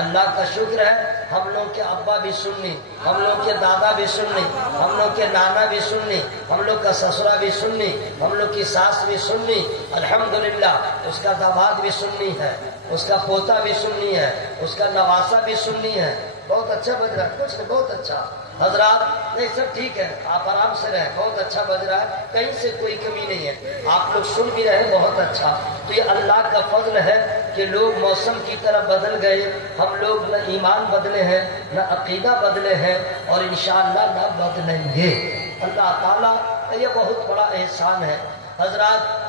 اللہ کا شکر ہے ہم لوگ کے ابا بھی سنی، ہم لوگ کے دادا بھی سنی، ہم لوگ کے نانا بھی سنی، ہم لوگ کا سسرا بھی سنی، ہم لوگ کی ساس بھی سنی، الحمدللہ اس کا داماد بھی سنی ہے، اس کا پوتا بھی سنی ہے، اس کا نواسا بھی سنی ہے۔ بہت اچھا بج رہا ہے، کچھ نہیں، بہت اچھا حضرات، نہیں سب ٹھیک ہے، آپ آرام سے رہیں، بہت اچھا بج رہا ہے، کہیں سے کوئی کمی نہیں ہے، آپ لوگ سن بھی رہے ہیں، بہت اچھا۔ تو یہ اللہ کا فضل ہے کہ لوگ موسم کی طرح بدل گئے، ہم لوگ نہ ایمان بدلے ہیں نہ عقیدہ بدلے ہیں اور انشاءاللہ نہ بدلیں گے۔ اللہ تعالیٰ کا یہ بہت بڑا احسان ہے۔ حضرات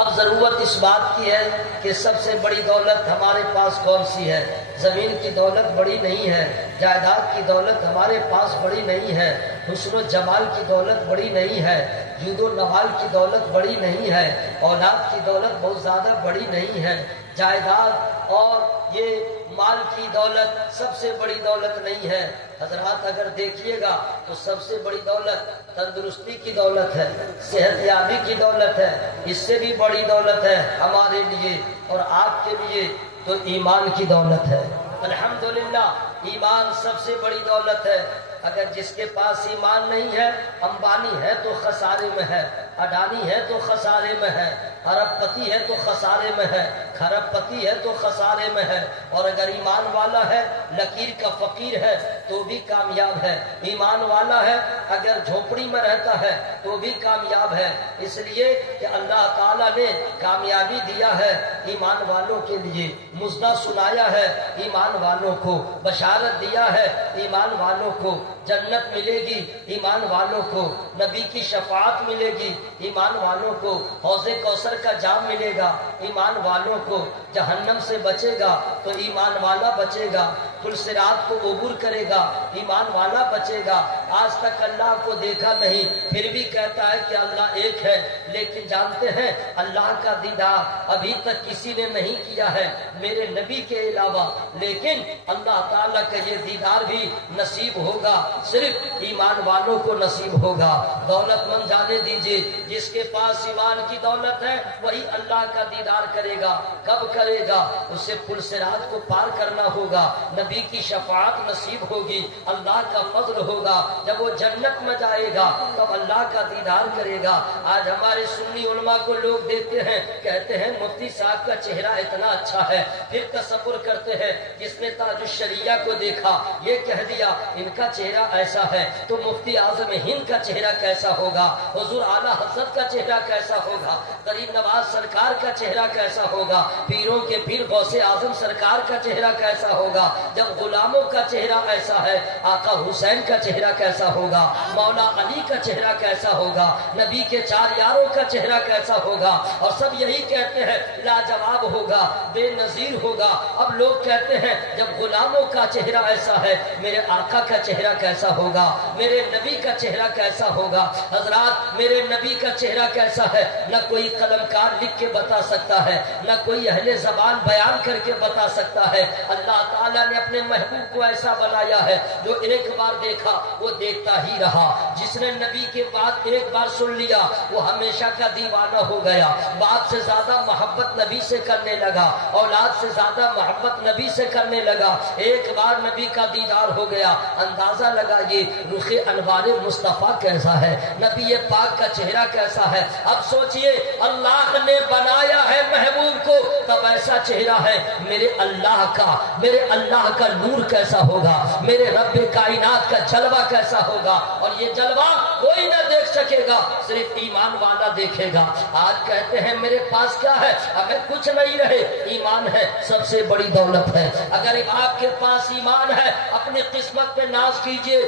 اب ضرورت اس بات کی ہے کہ سب سے بڑی دولت ہمارے پاس کون سی ہے؟ زمین کی دولت بڑی نہیں ہے، جائیداد کی دولت ہمارے پاس بڑی نہیں ہے، حسن و جمال کی دولت بڑی نہیں ہے، جود و نوال کی دولت بڑی نہیں ہے، اولاد کی دولت بہت زیادہ بڑی نہیں ہے، جائیداد اور یہ مال کی دولت سب سے بڑی دولت نہیں ہے۔ حضرات اگر دیکھیے گا تو سب سے بڑی دولت تندرستی کی دولت ہے، صحت یابی کی دولت ہے، اس سے بھی بڑی دولت ہے ہمارے لیے اور آپ کے لیے تو ایمان کی دولت ہے۔ الحمدللہ ایمان سب سے بڑی دولت ہے۔ اگر جس کے پاس ایمان نہیں ہے، امبانی ہے تو خسارے میں ہے، اڈانی ہے تو خسارے میں ہے، ارب پتی ہے تو خسارے میں ہے، کھرب پتی ہے تو خسارے میں ہے، اور اگر ایمان والا ہے، لکیر کا فقیر ہے تو بھی کامیاب ہے، ایمان والا ہے اگر جھوپڑی میں رہتا ہے تو بھی کامیاب ہے۔ اس لیے کہ اللہ تعالیٰ نے کامیابی دیا ہے ایمان والوں کے لیے، مژدہ سنایا ہے ایمان والوں کو، بشارت دیا ہے ایمان والوں کو، جنت ملے گی ایمان والوں کو، نبی کی شفاعت ملے گی ایمان والوں کو، حوض کوثر کا جام ملے گا ایمان والوں کو، جہنم سے بچے گا تو ایمان والا بچے گا، پل صراط کو عبور کرے گا ایمان والا بچے گا۔ آج تک اللہ کو دیکھا نہیں پھر بھی کہتا ہے کہ اللہ ایک ہے، لیکن جانتے ہیں اللہ کا دیدار ابھی تک کسی نے نہیں کیا ہے میرے نبی کے علاوہ، لیکن اللہ تعالیٰ کا یہ دیدار بھی نصیب ہوگا، صرف ایمان والوں کو نصیب ہوگا۔ دولت مند جانے دیجئے، جس کے پاس ایمان کی دولت ہے وہی اللہ کا دیدار کرے گا۔ کب کرے گا؟ اسے پل صراط کو پار کرنا ہوگا، نبی کی شفاعت نصیب ہوگی، اللہ کا فضل ہوگا، جب وہ جنت میں جائے گا تب اللہ کا دیدار کرے گا۔ آج ہمارے سنی علماء کو لوگ دیکھتے ہیں، کہتے ہیں مفتی صاحب کا چہرہ اتنا اچھا ہے، پھر تصور کرتے ہیں جس نے تاج الشریعہ کو دیکھا یہ کہہ دیا ان کا چہرہ ایسا ہے، تو مفتی اعظم ہند کا چہرہ کیسا ہوگا، حضور اعلیٰ حضرت کا چہرہ کیسا ہوگا، غریب نواز سرکار کا چہرہ کیسا ہوگا، پیروں کے پیر غوث اعظم سرکار کا چہرہ کیسا ہوگا، جب غلاموں کا چہرہ ایسا ہے آقا حسین کا چہرہ کیسا ہوگا، مولا علی کا چہرہ کیسا ہوگا، نبی کے چار یاروں کا چہرہ کیسا ہوگا، اور سب یہی کہتے ہیں لاجواب ہوگا، بے نظیر ہوگا۔ اب لوگ کہتے ہیں جب غلاموں کا چہرہ ایسا ہے میرے آقا کا چہرہ کیسا ہوگا، میرے نبی کا چہرہ کیسا ہوگا۔ حضرات میرے نبی کا چہرہ کیسا ہے نہ کوئی قلم کار لکھ کے بتا سکتا ہے، نہ کوئی اہل زبان بیان کر کے بتا سکتا ہے۔ اللہ تعالیٰ نے اپنے محبوب کو ایسا بنایا ہے جو ایک بار دیکھا وہ دیکھتا ہی رہا، جس نے نبی کے بعد ایک بار سن لیا وہ ہمیشہ کا دیوانہ ہو گیا، بات سے زیادہ محبت نبی سے کرنے لگا، اولاد سے زیادہ محبت نبی سے کرنے لگا، ایک بار نبی کا دیدار ہو گیا اندازہ لگائیے رخ انوار مصطفیٰ کیسا ہے، نبی پاک کا چہرہ کیسا ہے۔ اب سوچئے اللہ نے بنایا ہے محبوب کو تب ایسا چہرہ ہے، میرے اللہ کا نور کیسا ہوگا، میرے رب کائنات کا جلوہ کیسا ہوگا، اور یہ جلوہ کوئی نہ دیکھ سکے گا صرف ایمان والا دیکھے گا۔ آج کہتے ہیں میرے پاس کیا ہے، اگر کچھ نہیں رہے ایمان ہے سب سے بڑی دولت ہے۔ اگر آپ کے پاس ایمان ہے اپنی قسمت پہ ناز کیجئے،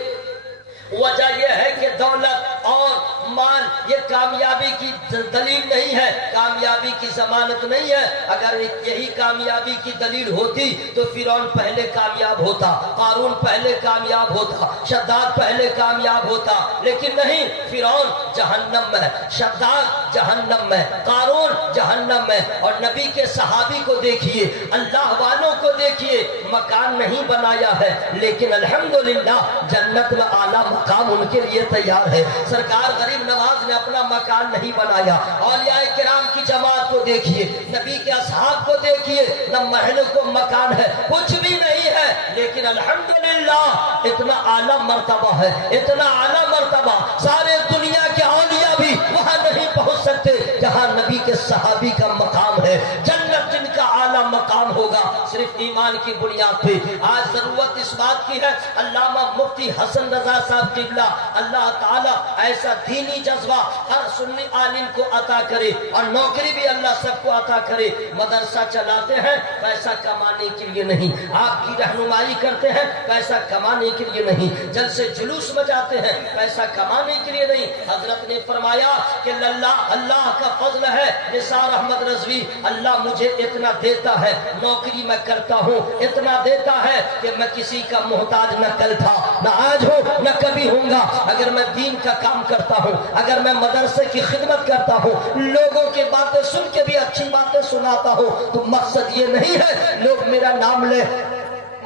وجہ یہ ہے کہ دولت اور مال یہ کامیابی کی دلیل نہیں ہے، کامیابی کی ضمانت نہیں ہے۔ اگر یہی کامیابی کی دلیل ہوتی تو فرعون پہلے کامیاب ہوتا، قارون پہلے کامیاب ہوتا، شداد پہلے کامیاب ہوتا، لیکن نہیں، فرعون جہنم میں، شداد جہنم میں، قارون جہنم میں۔ اور نبی کے صحابی کو دیکھیے، اللہ والوں کو دیکھیے، مکان نہیں بنایا ہے لیکن الحمدللہ جنت میں اعلیٰ مقام ان کے لیے تیار ہے۔ سرکار غریب غالب نواز نے اپنا مکان نہیں بنایا. اولیاء کرام کی جماعت کو دیکھیے, نبی کے اصحاب کو دیکھیے, نہ محل کو مکان ہے, کچھ بھی نہیں ہے, لیکن الحمدللہ اتنا اعلیٰ مرتبہ ہے, اتنا اعلیٰ مرتبہ. سارے دنیا کے اولیاء بھی وہاں نہیں پہنچ سکتے جہاں نبی کے صحابی کا مقام ہے. جنت جن کا اعلیٰ مقام ہوگا صرف ایمان کی بنیاد پہ. آج ضرورت اس بات کی ہے, علامہ مفتی حسن رضا صاحب قبلہ اللہ تعالیٰ ایسا دینی جذبہ ہر سنی عالم کو عطا کرے, اور نوکری بھی اللہ سب کو عطا کرے. مدرسہ چلاتے ہیں پیسہ کمانے کے لیے نہیں, آپ کی رہنمائی کرتے ہیں پیسہ کمانے کے لیے نہیں, جلسے جلوس میں جاتے ہیں پیسہ کمانے کے لیے نہیں. حضرت نے فرمایا کہ اللہ کا فضل ہے, نثار احمد رضوی اللہ مجھے اتنا دیتا ہے, نوکری میں کرتا ہوں اتنا دیتا ہے کہ میں کسی کا محتاج نہ کل تھا, نہ آج ہوں, نہ کبھی ہوں گا. اگر میں دین کا کام کرتا ہوں, اگر میں مدرسے کی خدمت کرتا ہوں, لوگوں کی باتیں سن کے بھی اچھی باتیں سناتا ہوں, تو مقصد یہ نہیں ہے لوگ میرا نام لے,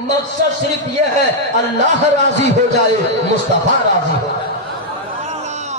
مقصد صرف یہ ہے اللہ راضی ہو جائے, مصطفیٰ راضی ہو جائے.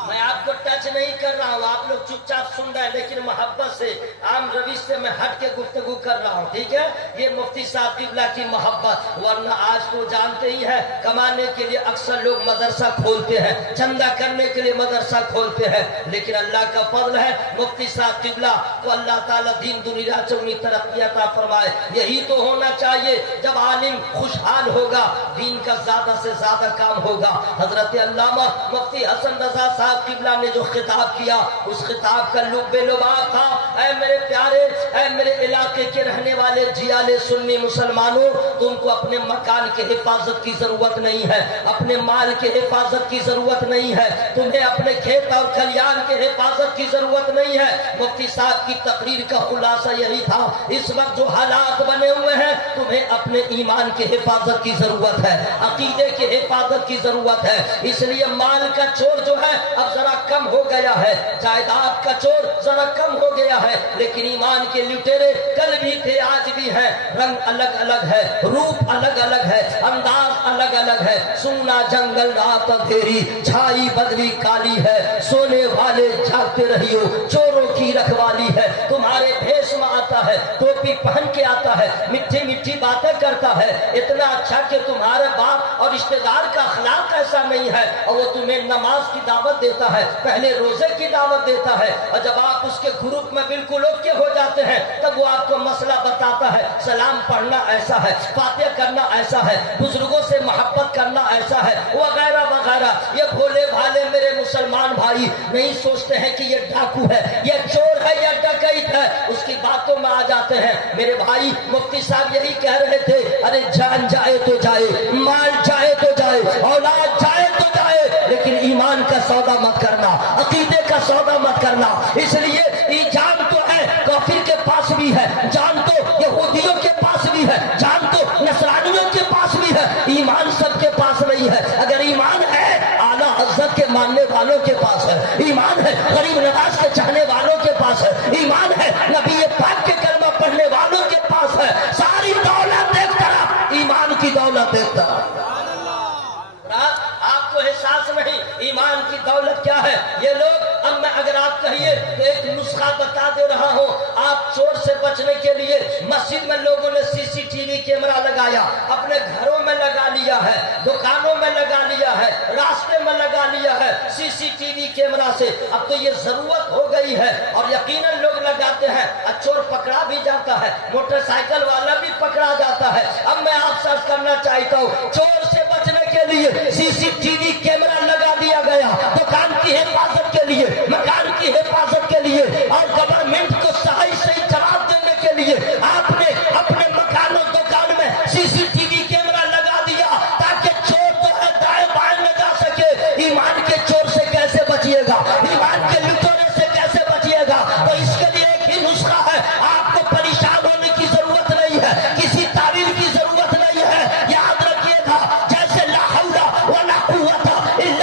میں آپ کو ٹچ نہیں کر رہا ہوں, آپ لوگ چپ چاپ سن رہے ہیں, لیکن محبت سے عام روش سے میں ہٹ کے گفتگو کر رہا ہوں, ٹھیک ہے. یہ مفتی صاحب قبلہ کی محبت, ورنہ آج تو جانتے ہی ہیں کمانے کے لیے اکثر لوگ مدرسہ کھولتے ہیں, چندہ کرنے کے لیے مدرسہ کھولتے ہیں, لیکن اللہ کا فضل ہے مفتی صاحب قبلہ کو اللہ تعالیٰ دین دنیا چونی ترقی عطا فرمائے. یہی تو ہونا چاہیے, جب عالم خوشحال ہوگا دین کا زیادہ سے زیادہ کام ہوگا. حضرت علامہ مفتی حسن رضا صاحب قبلہ نے جو خطاب کیا, اس خطاب کا لب لباب تھا, اے میرے پیارے, اے میرے علاقے کے رہنے والے جیالے سنی مسلمانوں, تم کو اپنے مکان کے حفاظت کی ضرورت نہیں ہے, اپنے مال کے حفاظت کی ضرورت نہیں ہے, تمہیں اپنے کھیت اور کھلیان کے حفاظت کی ضرورت نہیں ہے. مفتی صاحب کی تقریر کا خلاصہ یہی تھا, اس وقت جو حالات بنے ہوئے ہیں تمہیں اپنے ایمان کے حفاظت کی ضرورت ہے, عقیدے کے حفاظت کی ضرورت ہے. اس لیے مال کا چور جو ہے اب ذرا کم ہو گیا ہے, جائیداد کا چور ذرا کم ہو گیا ہے, لیکن ایمان کے لٹیرے کل بھی تھے آج بھی ہیں. رنگ الگ الگ ہے, روپ الگ الگ ہے, انداز الگ الگ ہے. سونا جنگل رات اندھیری, چھائی بدلی کالی ہے, سونے والے جاگتے رہیو, چوروں کی رکھوالی ہے. تمہارے بھیس میں آتا ہے, ٹوپی پہن کے آتا ہے, میٹھی میٹھی باتیں کرتا ہے, اتنا اچھا کہ تمہارے باپ اور رشتہ دار کا اخلاق ایسا نہیں ہے, اور وہ تمہیں نماز کی دعوت دیتا ہے, پہلے روزے کی دعوت دیتا ہے, اور جب آپ اس کے گروپ میں بالکل اوکے ہو جاتے ہیں تب وہ آپ کو مسئلہ بتاتا ہے, سلام پڑھنا ایسا ہے, فاتحہ کرنا ایسا ہے, بزرگوں سے محبت کرنا ایسا ہے, وغیرہ وغیرہ. یہ بھولے بھالے میرے مسلمان بھائی نہیں سوچتے ہیں کہ یہ ڈاکو ہے, یہ چور ہے, یہ ڈکیت ہے, اس کی باتوں میں آ جاتے ہیں. میرے بھائی مفتی صاحب یہی کہہ رہے تھے, ارے جان جائے تو جائے, مال جائے تو جائے, اولاد جائے تو جائے, لیکن ایمان کا سودا مت کرنا, عقیدے کا سودا مت کرنا. اس لیے یہ جان تو ہے کافر کے پاس بھی ہے, جان تو یہودیوں کے پاس بھی ہے, جان تو نصرانیوں کے پاس بھی ہے, ایمان سب کے پاس نہیں ہے. اگر ایمان ہے اعلیٰ حضرت کے ماننے والوں کے پاس ہے, ایمان ہے غریب نواز کے چاہنے والوں کے پاس ہے, ایمان ہے نبی پاک کے کلمہ پڑھنے والوں کے پاس ہے. ساری دولت ایک طرف, ایمان کی دولت ایک طرف. آپ کو احساس نہیں ایمان کی دولت کیا ہے. یہ لوگ, اب میں اگر آپ کہیے تو ایک نسخہ بتا دے رہا ہوں, آپ چور سے بچنے کے لیے مسجد میں لوگوں نے سی سی ٹی وی کیمرہ لگایا, اپنے گھروں میں لگا لیا ہے, دکانوں میں لگا لیا ہے, راستے میں لگا لیا ہے سی سی ٹی وی کیمرہ سے. اب تو یہ ضرورت ہو گئی ہے, اور یقیناً لوگ لگاتے ہیں, چور پکڑا بھی جاتا ہے, موٹر سائیکل والا بھی پکڑا جاتا ہے. اب میں آپ سے عرض کرنا چاہتا ہوں, چور سے بچنے کے لیے سی سی ٹی وی کیمرہ لگا دیا گیا, دکان کی حفاظت کے لیے, مکان کی حفاظت کے لیے, اور گورنمنٹ کو صحیح صحیح جواب دینے کے لیے آپ نے اپنے مکان اور دکان میں سی سی ٹی وی کیمرہ لگا دیا, تاکہ چور جو ہے دائیں بائیں نہ جا سکے. ایمان کے چور سے کیسے بچیے گا, ایمان کے لٹورے سے کیسے بچیے گا؟ تو اس کے لیے ایک ہی نسخہ ہے, آپ کو پریشان ہونے کی ضرورت نہیں ہے, کسی تعویذ کی ضرورت نہیں ہے. یاد رکھیے گا, جیسے لا حول ولا قوت الا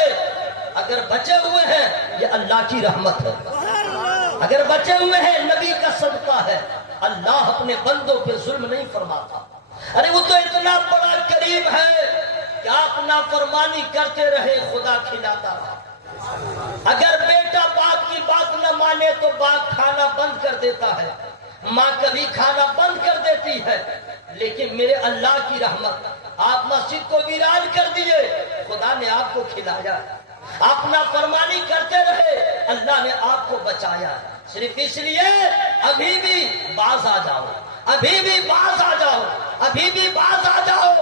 ہوتے، اگر بچے ہوئے ہیں یہ اللہ کی رحمت ہے، اگر بچے ہوئے ہیں نبی کا صدقہ ہے۔ اللہ اپنے بندوں پہ ظلم نہیں فرماتا۔ ارے وہ تو اتنا بڑا کریم ہے کہ آپ نافرمانی کرتے رہے خدا کھلاتا رہا۔ اگر بیٹا باپ کی بات نہ مانے تو باپ کھانا بند کر دیتا ہے، ماں کبھی کھانا بند کر دیتی ہے، لیکن میرے اللہ کی رحمت، آپ مسجد کو ویران کر دیے، خدا نے آپ کو کھلایا۔ آپ نافرمانی کرتے رہے، اللہ نے آپ کو بچایا، صرف اس لیے ابھی بھی باز آ جاؤ، ابھی بھی باز آ جاؤ، ابھی بھی باز آ جاؤ،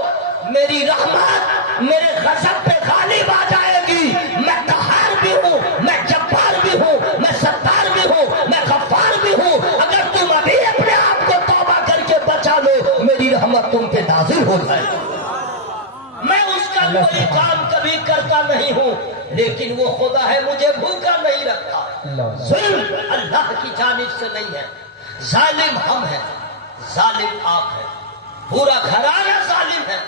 میری رحمت میرے غضب پہ غالب آ جائے گی۔ میں قہار بھی ہوں، میں جبار بھی ہوں، میں ستار بھی ہوں، میں غفار بھی ہوں۔ اگر تم ابھی اپنے آپ کو توبہ کر کے بچا لو، میری رحمت تم پہ نازل ہو جائے گی۔ میں اس کا کوئی کام کبھی کرتا نہیں ہوں، لیکن وہ خدا ہے مجھے بھوکا نہیں رکھتا۔ ظلم اللہ کی جانب سے نہیں ہے، ظالم ہم ہیں، ظالم آپ ہیں، پورا گھرانہ ظالم ہے۔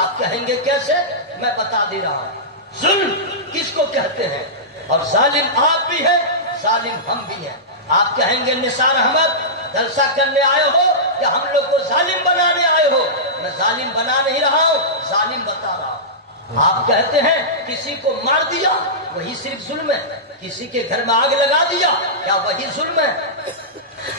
آپ کہیں گے کیسے؟ میں بتا دے رہا ہوں۔ ظلم کس کو کہتے ہیں؟ اور ظالم آپ بھی ہیں، ظالم ہم بھی ہیں۔ آپ کہیں گے نثار احمد جلسہ کرنے آئے ہو یا ہم لوگ کو ظالم بنانے آئے ہو؟ میں ظالم بنا نہیں رہا ہوں، ظالم بتا رہا ہوں۔ آپ کہتے ہیں کسی کو مار دیا وہی صرف ظلم ہے، کسی کے گھر میں آگ لگا دیا کیا وہی ظلم ہے؟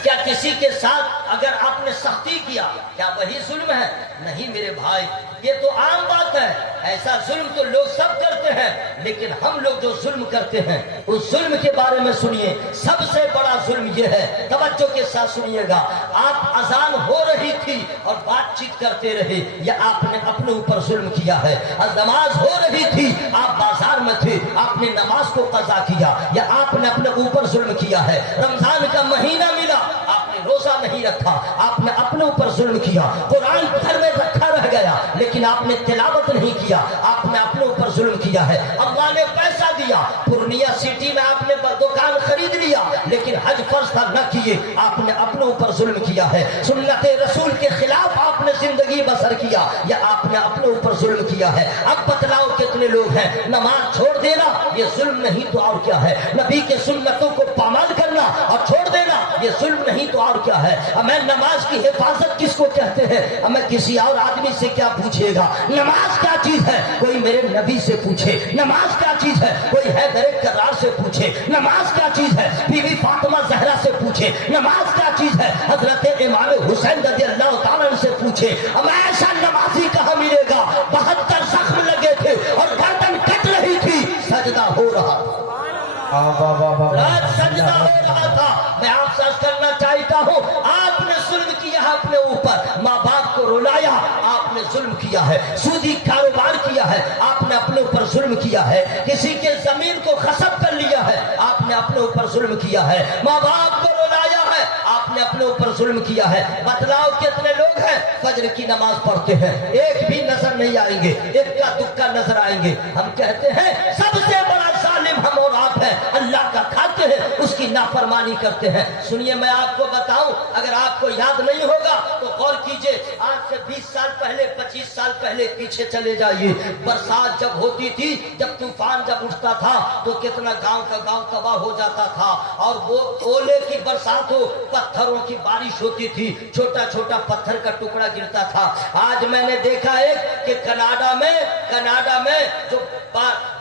کیا کسی کے ساتھ اگر آپ نے سختی کیا کیا وہی ظلم ہے؟ نہیں میرے بھائی، یہ تو عام بات ہے، ایسا ظلم تو لوگ سب کرتے ہیں، لیکن ہم لوگ جو ظلم کرتے ہیں اس ظلم کے بارے میں سنیے۔ سب سے بڑا ظلم یہ ہے، توجہ کے ساتھ سنیے گا، آپ اذان ہو رہی تھی اور بات چیت کرتے رہے، یہ آپ نے اپنے اوپر ظلم کیا ہے۔ نماز ہو رہی تھی، آپ بازار میں تھے، آپ نے نماز کو قضا کیا، یا آپ نے اپنے اوپر ظلم کیا ہے۔ رمضان کا مہینہ ملا، آپ نے روزہ نہیں رکھا، آپ نے اپنے اوپر ظلم کیا۔ قرآن گھر میں رکھا رہ گیا لیکن آپ نے تلاوت نہیں کیا، آپ نے اپنے اوپر ظلم کیا ہے۔ اللہ نے پیسہ دیا، پورنیہ سٹی میں آپ نے دکان خرید لیا، لیکن حج فرض تھا نہ کیے، آپ نے اپنے اوپر ظلم کیا ہے۔ سنت رسول کے خلاف آپ نے زندگی بسر کیا، یا آپ نے اپنے اوپر ظلم کیا ہے۔ اب بتلاؤ کتنے لوگ ہیں نماز چھوڑ دینا یہ ظلم نہیں تو اور کیا ہے؟ نبی کے سنتوں کو پامال کرنا اور چھوڑ دینا یہ ظلم نہیں تو اور کیا ہے؟ ہمیں نماز کی حفاظت کس کو کہتے ہیں؟ ہمیں کسی اور آدمی سے کیا پوچھے گا؟ نماز کیا چیز ہے کوئی میرے نبی سے پوچھے، نماز کیا چیز ہے کوئی حیدر کرار سے پوچھے، نماز کیا چیز ہے بی بی فاطمہ زہرا سے پوچھے، نماز کیا چیز ہے حضرت امام حسین رضی اللہ تعالیٰ عنہ سے پوچھے۔ ہمیں ایسا نمازی کہاں ملے گا؟ 72 زخم لگے تھے اور گردن کٹ رہی تھی، سجدہ ہو رہا تھا، رات سجدہ ہو رہا تھا۔ میں آپ سے عرض کرنا چاہتا ہوں، آپ نے ظلم کیا ہے اپنے اوپر، ماں باپ کو رلایا آپ نے ظلم کیا ہے، سودی کاروبار کیا ہے آپ نے اپنے اوپر ظلم کیا ہے، کسی کے زمین کو غصب کر لیا ہے آپ نے اپنے اوپر ظلم کیا ہے، ماں باپ کو رلایا ہے آپ نے اپنے اوپر ظلم کیا ہے۔ بتلاؤ کتنے لوگ ہیں فجر کی نماز پڑھتے ہیں، ایک بھی نظر نہیں آئیں گے، ایک کا دکا نظر آئیں گے۔ ہم کہتے ہیں سب سے بڑا ظالم ہم اور آپ ہیں، اللہ کا کھاتے ہیں اس کی نافرمانی کرتے ہیں۔ سنیے میں آپ کو بتاؤں، اگر آپ کو یاد نہیں ہوگا تو غور کیجئے، آج سے 20 سال پہلے 25 سال پہلے پیچھے چلے جائیے، برسات جب ہوتی تھی، جب طوفان جب اٹھتا تھا تو کتنا گاؤں کا گاؤں تباہ ہو جاتا تھا، اور وہ اولے کی برسات ہو، پتھروں کی بارش ہوتی تھی، چھوٹا چھوٹا پتھر کا ٹکڑا گرتا تھا۔ آج میں نے دیکھا ہے کہ کینیڈا میں جو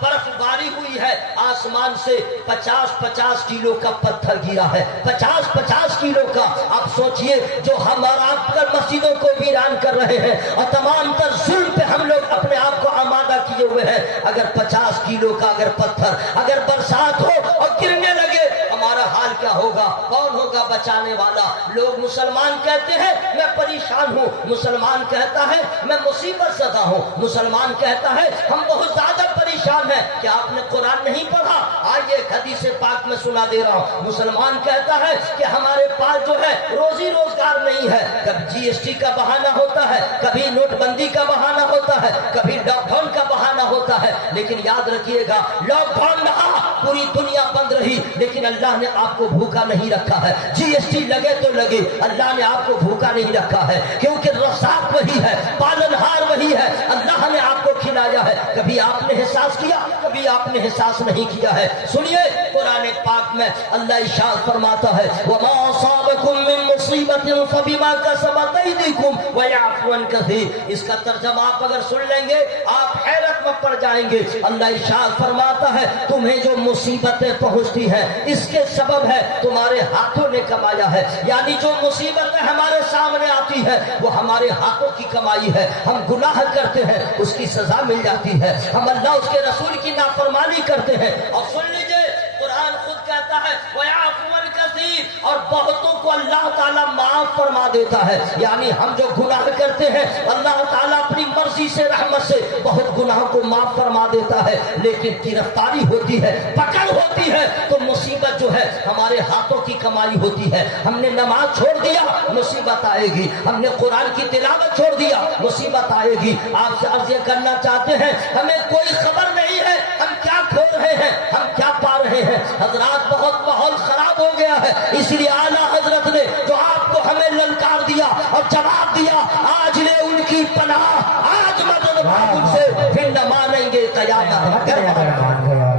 برف باری ہوئی ہے، آسمان سے 50 کلو کا پتھر گرا ہے، 50 کلو کا۔ آپ سوچئے جو ہمارا آپ کر مسجدوں کو ویران کر رہے ہیں اور تمام تر ظلم پہ ہم لوگ اپنے آپ کو آمادہ کیے ہوئے ہیں، اگر 50 کلو کا اگر پتھر اگر برسات ہو اور گرنے لگے ہمارا حال کیا ہوگا؟ کون ہوگا بچانے والا؟ لوگ مسلمان کہتے ہیں میں پریشان ہوں، مسلمان کہتا ہے میں مصیبت زدہ ہوں، مسلمان کہتا ہے ہم بہت زیادہ پریشان ہیں۔ کیا آپ نے قرآن نہیں پڑھا؟ آئیے ایک حدیث پاک میں سنا دے رہا ہوں۔ مسلمان کہتا ہے کہ ہمارے پاس جو ہے روزی روزگار نہیں ہے، کبھی جی ایس ٹی کا بہانہ ہوتا ہے، کبھی نوٹ بندی کا بہانہ ہوتا ہے، کبھی لاک ڈاؤن کا بہانہ ہوتا ہے، لیکن یاد رکھیے گا لاک ڈاؤن رہا، پوری دنیا بند رہی، لیکن اللہ نے آپ کو بھوکا نہیں رکھا ہے۔ جی ایس ٹی لگے تو لگے، اللہ نے آپ کو بھوکا نہیں رکھا ہے، کیونکہ رزاق وہی ہے، پالنہار وہی ہے، اللہ نے آپ کو کھلایا ہے۔ کبھی آپ نے احساس کیا، کبھی آپ نے احساس نہیں کیا ہے. سنیے قرآن پاک میں اللہ ارشاد فرماتا ہے وما اصابکم من مصیبت فبما کسبت ایدیکم ویعفو عن کثیر. اس کا ترجمہ آپ اگر سن لیں گے آپ حیرت میں پڑ جائیں گے. اللہ ارشاد فرماتا ہے تمہیں جو مصیبتیں پہنچتی ہیں اس کے سبب ہے تمہارے ہاتھوں نے کمایا ہے. یعنی جو مصیبتیں ہمارے سامنے آتی ہے وہ ہمارے ہاتھوں کی کمائی ہے. ہم گناہ کرتے ہیں اس کی سزا مل جاتی ہے. ہم اللہ اس کے رسول کی نافرمانی کرتے ہیں. اور سن لیجئے قرآن خود کہتا ہے وَيَعْفُو عَنْ كَثِيرٍ اور بہتوں کو اللہ تعالیٰ معاف فرما دیتا ہے. یعنی ہم جو گناہ کرتے ہیں اللہ تعالیٰ اپنی مرضی سے رحمت سے بہت گناہوں کو معاف فرما دیتا ہے. لیکن گرفتاری ہوتی ہے پکڑ ہوتی ہے تو مصیبت جو ہے ہمارے ہاتھوں کی کمائی ہوتی ہے. ہم نے نماز چھوڑ دیا مصیبت آئے گی. ہم نے قرآن کی تلاوت چھوڑ دیا مصیبت آئے گی. آپ سے عرض یہ کرنا چاہتے ہیں ہمیں کوئی خبر نہیں ہے ہم کیا کھو رہے ہیں ہم کیا پا رہے ہیں. حضرات بہت ماحول خراب ہو گیا ہے. اس لیے اعلیٰ حضرت نے جو آپ کو ہمیں للکار دیا اور جواب دیا آج لے ان کی پناہ آج مدد ان سے پھر نہ مانیں گے قیامت.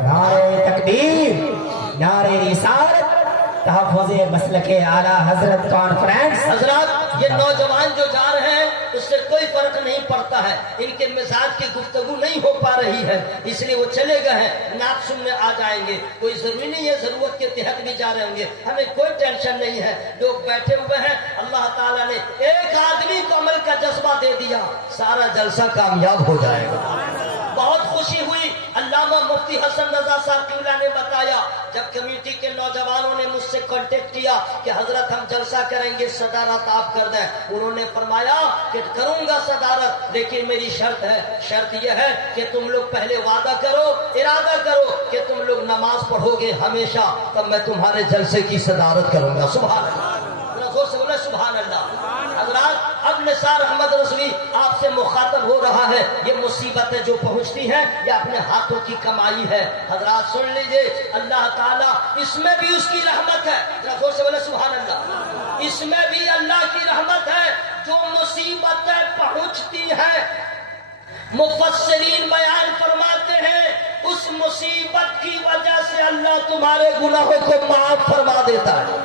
نعرہ تکبیر نعرہ رسالت تحفظ مسلک اعلیٰ حضرت کانفرنس. حضرات یہ نوجوان جو جا رہے ہیں اس سے کوئی فرق نہیں پڑتا ہے. ان کے مزاج کی گفتگو نہیں ہو پا رہی ہے اس لیے وہ چلے گئے ہیں. نعت سننے آ جائیں گے. کوئی ضروری نہیں ہے ضرورت کے تحت بھی جا رہے ہوں گے. ہمیں کوئی ٹینشن نہیں ہے. لوگ بیٹھے ہوئے ہیں اللہ تعالیٰ نے ایک آدمی کو عمل کا جذبہ دے دیا سارا جلسہ کامیاب ہو جائے گا. بہت خوشی ہوئی. علامہ مفتی حسن رضا صاحب قبلہ نے بتایا جب کمیٹی کے نوجوانوں نے مجھ سے کانٹیکٹ کیا کہ حضرت ہم جلسہ کریں گے صدارت آپ کر دیں. انہوں نے فرمایا کہ کروں گا صدارت لیکن میری شرط ہے. شرط یہ ہے کہ تم لوگ پہلے وعدہ کرو ارادہ کرو کہ تم لوگ نماز پڑھو گے ہمیشہ تب میں تمہارے جلسے کی صدارت کروں گا. سبحان اللہ. زور سے بولے سبحان اللہ. حضرات اب نثار احمد رضوی آپ سے مخاطب ہو رہا ہے. یہ مصیبتیں جو پہنچتی ہیں یہ اپنے ہاتھوں کی کمائی ہے. حضرات سن لیجئے اللہ تعالیٰ اس میں بھی اس کی رحمت ہے. زور سے بولے سبحان اللہ. اس میں بھی اللہ کی رحمت ہے. جو مصیبتیں پہنچتی ہیں مفسرین بیان فرماتے ہیں اس مصیبت کی وجہ سے اللہ تمہارے گناہوں کو معاف فرما دیتا ہے.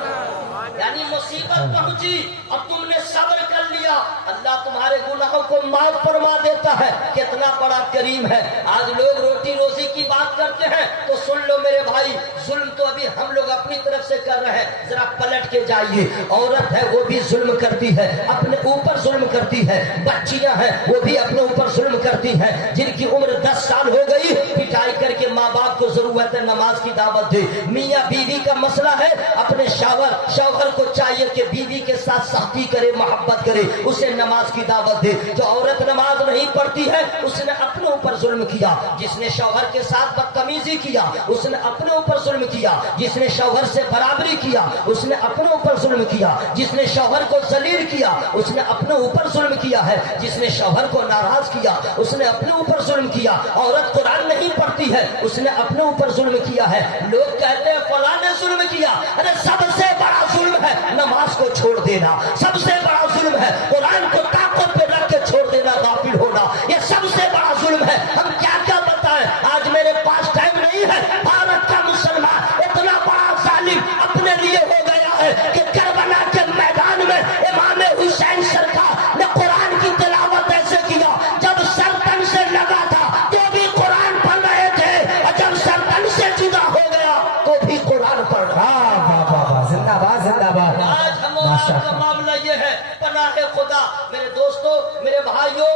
یعنی مصیبت پہنچی اب تم نے صبر کر لیا اللہ تمہارے گناہوں کو معاف فرما دیتا ہے. کتنا بڑا کریم ہے. آج لوگ روٹی روزی کی بات کرتے ہیں تو سن لو میرے بھائی ظلم تو ابھی ہم لوگ اپنی طرف سے کر رہے ہیں. ذرا پلٹ کے جائیے. عورت ہے وہ بھی ظلم کرتی ہے اپنے اوپر ظلم کرتی ہے. بچیاں ہیں وہ بھی اپنے اوپر ظلم کرتی ہیں. جن کی عمر 10 سال ہو گئی پٹائی کر کے ماں باپ کو ضرورت ہے نماز کی دعوت دے. میاں بیوی کا مسئلہ ہے اپنے شوہر کو چاہیے کہ بیوی کے ساتھ سختی کرے محبت کرے اسے نماز کی دعوت دے. جو عورت نماز نہیں پڑھتی ہے اس نے اپنے اوپر ظلم کیا. جس نے شوہر کے ساتھ بدتمیزی کیا اس نے اپنے اوپر ظلم کیا. جس نے شوہر سے برابری کیا اس نے اپنے اوپر ظلم کیا. جس نے شوہر کو ذلیل کیا اس نے اپنے اوپر ظلم کیا ہے. جس نے شوہر کو ناراض کیا اس نے اپنے اوپر ظلم کیا. عورت قرآن نہیں پڑھتی ہے اس نے اپنے اوپر ظلم کیا ہے. لوگ کہتے ہیں فلاں نے ظلم کیا. ارے سب سے بڑا ظلم ہے نماز کو چھوڑ دینا. سب سے بڑا ظلم ہے قرآن کو طاقت پہ رکھ کے چھوڑ دینا غافل ہونا. یہ سب سے بڑا ظلم ہے. ہم کیا کیا بتائیں. آج میرے پاس ٹائم نہیں ہے. بھارت کا مسلمان اتنا بڑا ظالم اپنے لیے ہو گیا ہے کہ کربلا کے میدان میں امام حسین سرکار نے قرآن کی تلاوت ایسے کیا جب سر تن سے لگا تھا تو بھی قرآن پڑھ رہے تھے اور جب سر تن سے جدا ہو گیا تو بھی قرآن پڑھ رہا. زندہ باد زندہ باد. آج ہم اور آپ کا معاملہ یہ ہے پناہ خدا. میرے دوستو میرے بھائیوں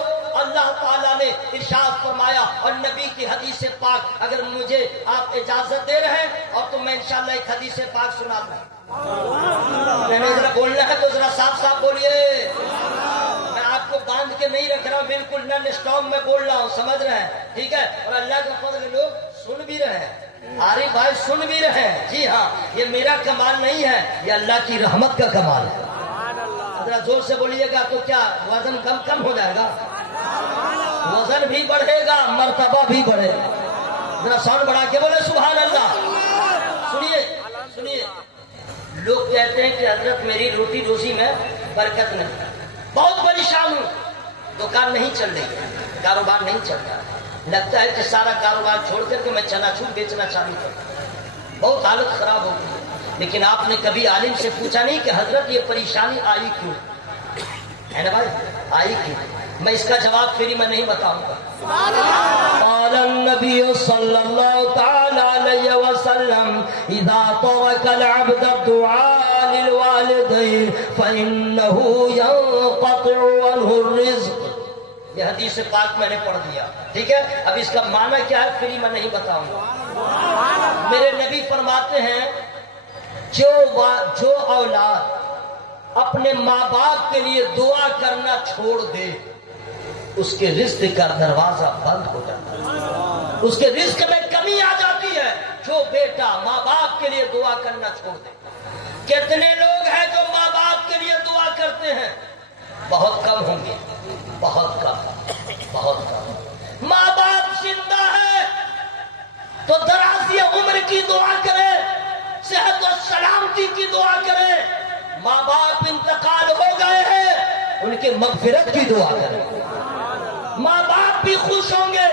اللہ تعالیٰ نے ارشاد فرمایا اور نبی کی حدیث پاک اگر مجھے آپ اجازت دے رہے ہیں اور تو میں انشاءاللہ ایک حدیث پاک سنا دوں. میں نے ذرا بولنا ہے تو ذرا صاف صاف بولیے. میں آپ کو باندھ کے نہیں رکھ رہا ہوں بالکل نن اسٹاپ میں بول رہا ہوں سمجھ رہے ہیں ٹھیک ہے. اور اللہ کا فضل لوگ سن بھی رہے ہیں. عارف بھائی سن بھی رہے ہیں. جی ہاں یہ میرا کمال نہیں ہے یہ اللہ کی رحمت کا کمال ہے. ذرا زور سے بولیے گا تو کیا وزن کم ہو جائے گا. وزن بھی بڑھے گا مرتبہ بھی بڑھے گا. ذرا ساؤنڈ بڑھا کے بولے سبحان اللہ. سنیے لوگ کہتے ہیں کہ حضرت میری روٹی روزی میں برکت نہیں. بہت پریشان ہوں. دکان نہیں چل رہی ہے کاروبار نہیں چلتا. لگتا ہے کہ سارا کاروبار چھوڑ کر کے میں چناچور بیچنا چالو کرتا، بہت حالت خراب ہو گئی۔ لیکن آپ نے کبھی عالم سے پوچھا نہیں کہ حضرت یہ پریشانی آئی کیوں ہے نا بھائی، آئی کیوں؟ میں اس کا جواب پھر میں نہیں بتاؤں گا۔ قال النبي صلى الله تعالى عليه وسلم اذا ترك العبد الدعاء للوالدين فانه ينقطع عنه الرزق۔ یہ حدیث پاک میں نے پڑھ دیا، ٹھیک ہے؟ اب اس کا معنی کیا ہے پھر میں نہیں بتاؤں گا۔ میرے نبی فرماتے ہیں جو اولاد اپنے ماں باپ کے لیے دعا کرنا چھوڑ دے اس کے رزق کا دروازہ بند ہو جاتا ہے، اس کے رزق میں کمی آ جاتی ہے۔ جو بیٹا ماں باپ کے لیے دعا کرنا چھوڑ دے، کتنے لوگ ہیں جو ماں باپ کے لیے دعا کرتے ہیں؟ بہت کم ہوں گے، بہت کم، بہت کم۔ ماں باپ زندہ ہے تو درازی عمر کی دعا کرے، صحت و سلامتی کی دعا کرے۔ ماں باپ انتقال ہو گئے ہیں، ان کے مغفرت کی دعا کرے۔ ماں باپ بھی خوش ہوں گے،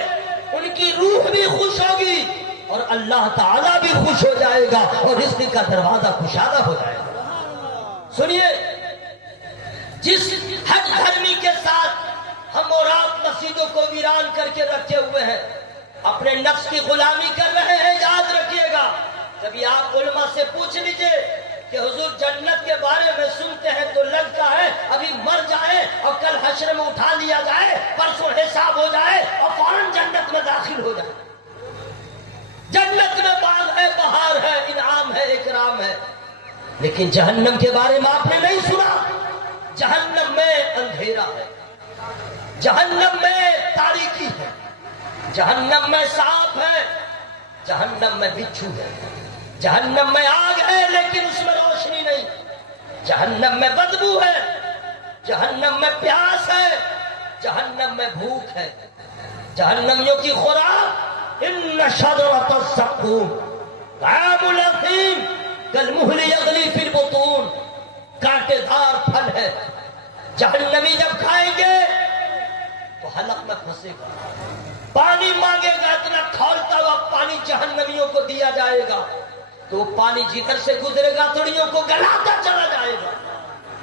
ان کی روح بھی خوش ہوگی، اور اللہ تعالیٰ بھی خوش ہو جائے گا، اور رزق کا دروازہ کشادہ ہو جائے گا۔ سنیے، جس حد دھرمی کے ساتھ ہم اور آپ مسجدوں کو ویران کر کے رکھے ہوئے ہیں، اپنے نفس کی غلامی کر رہے ہیں، یاد رکھیے گا۔ کبھی آپ علماء سے پوچھ لیجئے کہ حضور جنت کے بارے میں سنتے ہیں تو لگتا ہے ابھی مر جائے اور کل حشر میں اٹھا لیا جائے، پرسوں حساب ہو جائے اور فوراً جنت میں داخل ہو جائے۔ جنت میں باغ ہے، بہار ہے، انعام ہے، اکرام ہے۔ لیکن جہنم کے بارے میں آپ نے نہیں سنا۔ جہنم میں اندھیرا ہے، جہنم میں تاریکی ہے، جہنم میں سانپ ہے، جہنم میں بچھو ہے، جہنم میں آگ ہے لیکن اس میں روشنی نہیں، جہنم میں بدبو ہے، جہنم میں پیاس ہے، جہنم میں بھوک ہے۔ جہنمیوں کی خوراک ان شجرۃ الزقوم طعام الاثیم کالمہل یغلی فی البطون، کانٹے دار پھل ہے۔ جہنمی جب کھائیں گے تو حلق میں پھنسے گا، پانی مانگے گا، اتنا کھولتا ہوا پانی جہنمیوں کو دیا جائے گا تو وہ پانی جدھر سے گزرے گا تڑیوں کو گلاتا چلا جائے گا،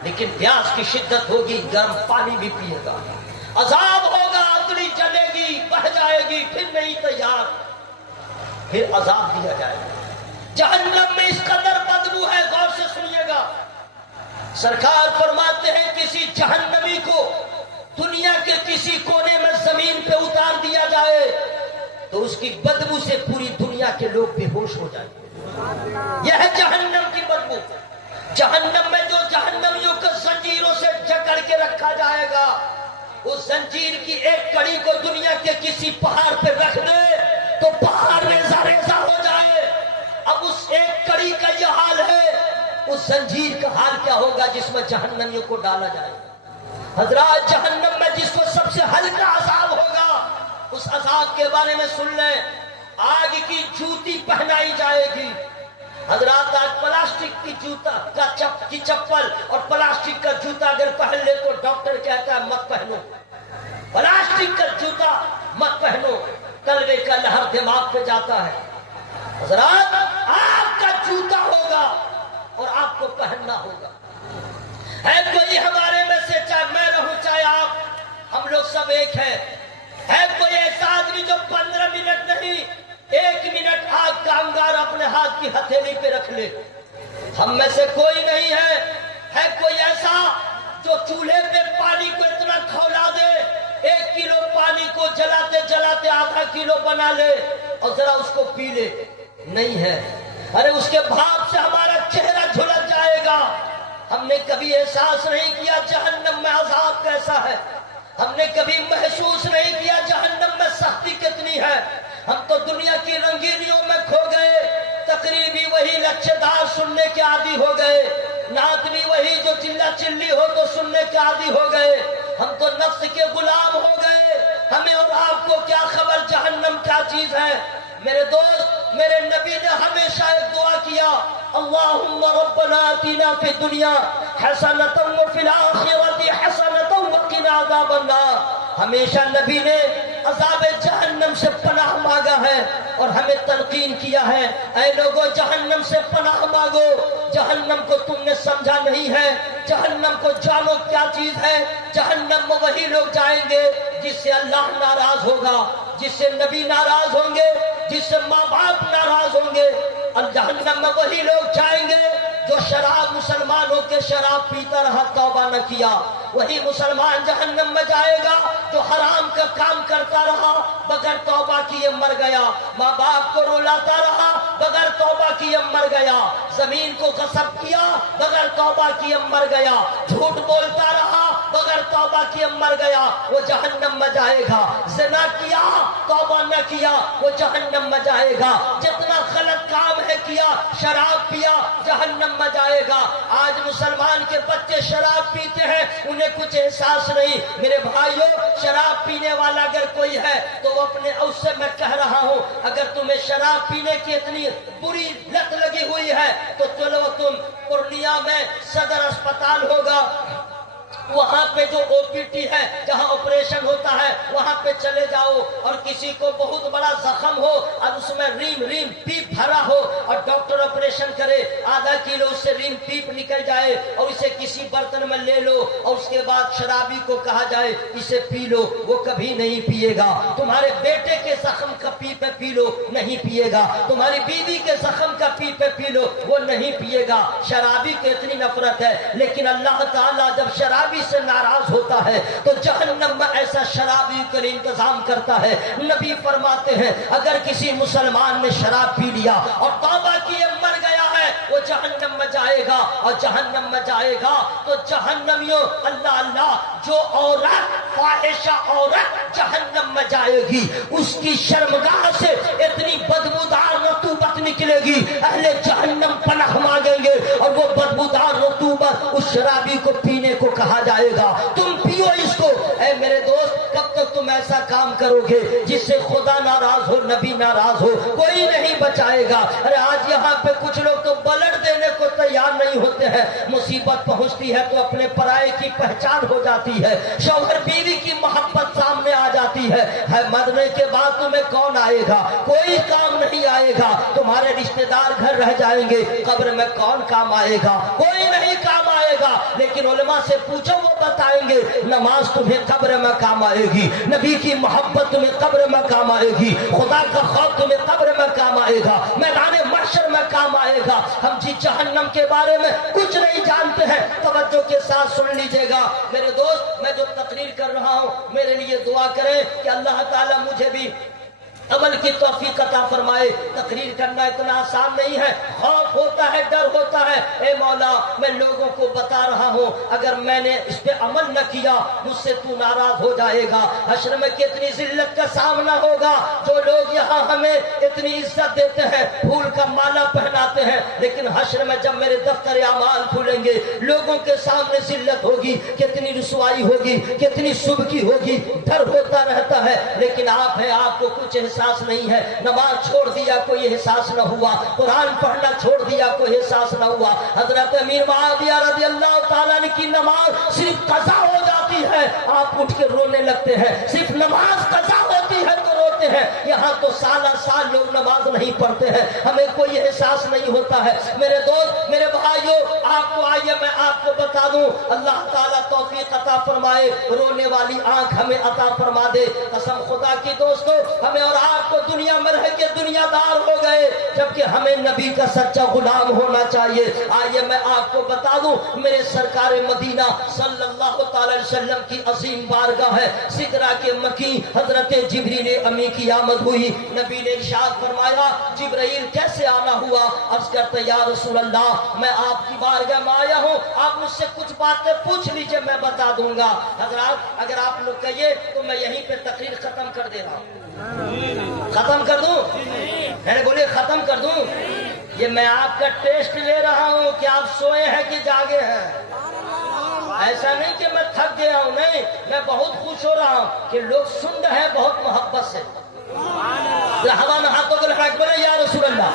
لیکن پیاس کی شدت ہوگی، گرم پانی بھی پیے گا۔ عذاب ہوگا، اتڑی جلے گی، بہ جائے گی، پھر نہیں تیار، پھر عذاب دیا جائے گا۔ جہنم میں اس قدر بدبو ہے، غور سے سنیے گا۔ سرکار فرماتے ہیں کسی جہنمی کو دنیا کے کسی کونے میں زمین پہ اتار دیا جائے تو اس کی بدبو سے پوری دنیا کے لوگ بے ہوش ہو جائیں گے۔ یہ ہے جہنم کی بدبو۔ جہنم میں جو جہنمیوں کو زنجیروں سے جکڑ کے رکھا جائے گا، اس زنجیر کی ایک کڑی کو دنیا کے کسی پہاڑ پہ رکھ دے تو پہاڑ ریزہ ریزہ ہو جائے۔ اب اس ایک کڑی کا یہ حال ہے، اس زنجیر کا حال کیا ہوگا جس میں جہنمیوں کو ڈالا جائے گا؟ حضرات، جہنم میں جس کو سب سے ہلکا عذاب ہوگا اس عذاب کے بارے میں سن لیں۔ آگ کی جوتی پہنائی جائے گی۔ حضرات، آج پلاسٹک کی جوتا کی چپل اور پلاسٹک کا جوتا اگر پہن لے تو ڈاکٹر کہتا ہے مت پہنو، پلاسٹک کا جوتا مت پہنو، کلبے کا لہر دماغ پہ جاتا ہے۔ حضرات، آگ کا جوتا ہوگا اور آپ کو پہننا ہوگا۔ ہے کوئی ہمارے میں سے، چاہے میں رہوں چاہے آپ، ہم لوگ سب ایک ہیں، ہے کوئی ایسا آدمی جو 15 منٹ نہیں 1 منٹ آگ کا انگار اپنے ہاتھ کی ہتھیلی پہ رکھ لے؟ ہم میں سے کوئی نہیں ہے کوئی ایسا جو چولہے پہ پانی کو اتنا کھولا دے 1 کلو پانی کو جلاتے جلاتے آدھا کلو بنا لے اور ذرا اس کو پی لے؟ نہیں ہے۔ ارے اس کے بھاپ سے ہمارا چہرہ جھلس جائے گا۔ ہم نے کبھی احساس نہیں کیا جہنم میں عذاب کیسا ہے، ہم نے کبھی محسوس نہیں کیا جہنم میں سختی کتنی ہے۔ ہم تو دنیا کی رنگینیوں میں کھو گئے، تقریر بھی وہی لچھے دار سننے کے عادی ہو گئے، نعت بھی وہی جو چلا چلی ہو تو سننے کے عادی ہو گئے۔ ہم تو نفس کے غلام ہو گئے، ہمیں اور آپ کو کیا خبر جہنم کیا چیز ہے؟ میرے دوست، میرے نبی نے ہمیشہ ایک دعا کیا، اللہم ربنا آتنا فی الدنیا حسنۃ وفی الآخرۃ حسنۃ وقنا عذاب النار۔ ہمیشہ نبی نے عذاب جہنم سے پناہ مانگا ہے اور ہمیں تلقین کیا ہے، اے لوگوں جہنم سے پناہ مانگو، جہنم کو تم نے سمجھا نہیں ہے، جہنم کو جانو کیا چیز ہے، جہنم میں وہی لوگ جائیں گے جس سے اللہ ناراض ہوگا، جس سے نبی ناراض ہوں گے، جس سے ماں باپ ناراض ہوں گے، اور جہنم میں وہی لوگ جائیں گے جو شراب مسلمان ہو کے شراب پیتا رہا توبہ نہ کیا، وہی مسلمان جہنم میں جائے گا جو حرام کا کام کرتا رہا بغیر توبہ کیے مر گیا، ماں باپ کو رلاتا رہا بغیر توبہ کیے مر گیا، زمین کو غصب کیا بغیر توبہ کیے مر گیا، جھوٹ بولتا رہا بغیر توبہ کیے مر گیا، وہ جہنم میں جائے گا، زنا کیا توبہ نہ کیا وہ جہنم میں جائے گا، جتنا غلط کام ہے کیا، شراب پیا جہنم میں جائے گا۔ آج مسلمان کے بچے شراب پیتے ہیں انہیں کچھ احساس نہیں، میرے بھائیوں شراب پینے والا اگر کوئی ہے تو وہ اپنے اس سے میں کہہ رہا ہوں اگر تمہیں شراب پینے کی اتنی بری لت لگی ہوئی ہے تو چلو تم پورنیہ میں صدر اسپتال ہوگا، وہاں پہ جو او پی ٹی ہے جہاں آپریشن ہوتا ہے وہاں پہ چلے جاؤ، اور کسی کو بہت بڑا زخم ہو اور اس میں ریم پیپ بھرا ہو اور ڈاکٹر آپریشن کرے، آدھا کلو اس سے ریم پیپ نکل جائے اور اسے کسی برتن میں لے لو اور اس کے بعد شرابی کو کہا جائے اسے پی لو، وہ کبھی نہیں پیے گا۔ تمہارے بیٹے کے زخم کا پیپے پی لو، نہیں پیے گا، تمہاری بیوی کے زخم کا پیپے پی لو، وہ نہیں پیے گا۔ شرابی کی اتنی نفرت ہے، لیکن اللہ تعالیٰ جب شرابی سے ناراض ہوتا ہے تو جہنم میں ایسا شرابی کا انتظام کرتا ہے۔ نبی فرماتے ہیں اگر کسی مسلمان نے شراب پی لیا اور توبہ کیے مر گیا ہے وہ جہنم میں جائے گا، اور جہنم میں جائے گا تو جہنمیوں اللہ اللہ جو عورت فاحشہ عورت جہنم میں جائے گی اس کی شرمگاہ سے اتنی بدبودار رطوبت نکلے گی، اہل جہنم پناہ مانگیں گے اور وہ بدبودار رطوبت اس شرابی کو پینے کو کہا جائے گا تم پیو اس کو۔ اے میرے دوست کب تک تم ایسا کام کرو گے جس سے خدا ناراض ہو نبی ناراض ہو؟ کوئی نہیں بچائے گا۔ ارے آج یہاں پہ کچھ لوگ تو بلڈ دینے کو تیار نہیں ہوتے ہیں، مصیبت پہنچتی ہے تو اپنے پرائے کی پہچان ہو جاتی ہے، شوہر بیوی کی محبت سامنے آ جاتی ہے، مرنے کے بعد تمہیں کون آئے گا؟ کوئی کام نہیں آئے گا، تمہارے رشتہ دار گھر رہ جائیں گے، قبر میں کون کام آئے گا؟ کوئی نہیں کام آئے گا۔ لیکن علماء سے پوچھو وہ بتائیں گے نماز تمہیں قبر میں کام آئے گی، نبی کی محبت تمہیں قبر میں کام آئے گی، خدا کا خوف تمہیں قبر میں کام آئے گا، میدان محشر میں کام آئے گا۔ ہم جہنم کے بارے میں کچھ نہیں جانتے ہیں، توجہ کے ساتھ سن لیجئے گا میرے دوست، میں جو تقریر کر رہا ہوں میرے لیے دعا کریں کہ اللہ تعالیٰ مجھے بھی عمل کی توفیق عطا فرمائے۔ تقریر کرنا اتنا آسان نہیں ہے، خوف ہوتا ہے، ڈر ہوتا ہے، اے مولا میں لوگوں کو بتا رہا ہوں اگر میں نے اس پہ عمل نہ کیا مجھ سے تو ناراض ہو جائے گا، حشر میں کتنی ذلت کا سامنا ہوگا۔ جو لوگ یہاں ہمیں اتنی عزت دیتے ہیں، پھول کا مالا پہناتے ہیں، لیکن حشر میں جب میرے دفتر اعمال کھلیں گے لوگوں کے سامنے ذلت ہوگی، کتنی رسوائی ہوگی، کتنی سبکی ہوگی، ڈر ہوتا رہتا ہے۔ لیکن آپ ہیں، آپ کو کچھ احساس نہیں ہے، نماز چھوڑ دیا کوئی احساس نہ ہوا، قرآن پڑھنا چھوڑ دیا کوئی احساس نہ ہوا۔ حضرت امیر معاویہ رضی اللہ تعالیٰ عنہ کی نماز صرف قضا ہو جاتی ہے آپ اٹھ کے رونے لگتے ہیں، صرف نماز قضا ہوتی ہے تو روتے ہیں۔ یہاں تو سالہ سال لوگ نماز نہیں پڑھتے ہیں، ہمیں کوئی احساس نہیں ہوتا ہے۔ میرے دوست میرے بھائیوں آپ کو آئیے میں آپ کو بتا دوں، اللہ تعالیٰ توفیق عطا فرمائے، رونے والی آنکھ ہمیں عطا فرما دے۔ قسم خدا کی دوستو ہمیں اور آپ کو دنیا میں رہ کے دنیا دار ہو گئے جبکہ ہمیں نبی کا سچا غلام ہونا چاہیے۔ آئیے میں آپ کو بتا دوں میرے سرکار مدینہ صلی اللہ تعالی علیہ وسلم کی عظیم بارگاہ ہے سدرہ کے مکی، حضرت جبریل امی کی آمد ہوئی، نبی نے ارشاد فرمایا جبرائیل کیسے آنا ہوا؟ عرض کرتے یا رسول اللہ میں آپ کی بارگاہ میں آیا ہوں، آپ مجھ سے کچھ باتیں پوچھ لیجئے میں بتا دوں گا۔ حضرات اگر آپ لوگ کہیے تو میں یہیں پہ تقریر ختم کر دے رہا ہوں۔ ختم کر دوں؟ میں نے بولے ختم کر دوں؟ یہ میں آپ کا ٹیسٹ لے رہا ہوں کہ آپ سوئے ہیں کہ جاگے ہیں۔ ایسا نہیں کہ میں تھک گیا ہوں، نہیں، میں بہت خوش ہو رہا ہوں کہ لوگ سن رہے ہیں بہت محبت سے۔ ہوا میں ہاتھوں کو لگا کے بولے یا رسول اللہ،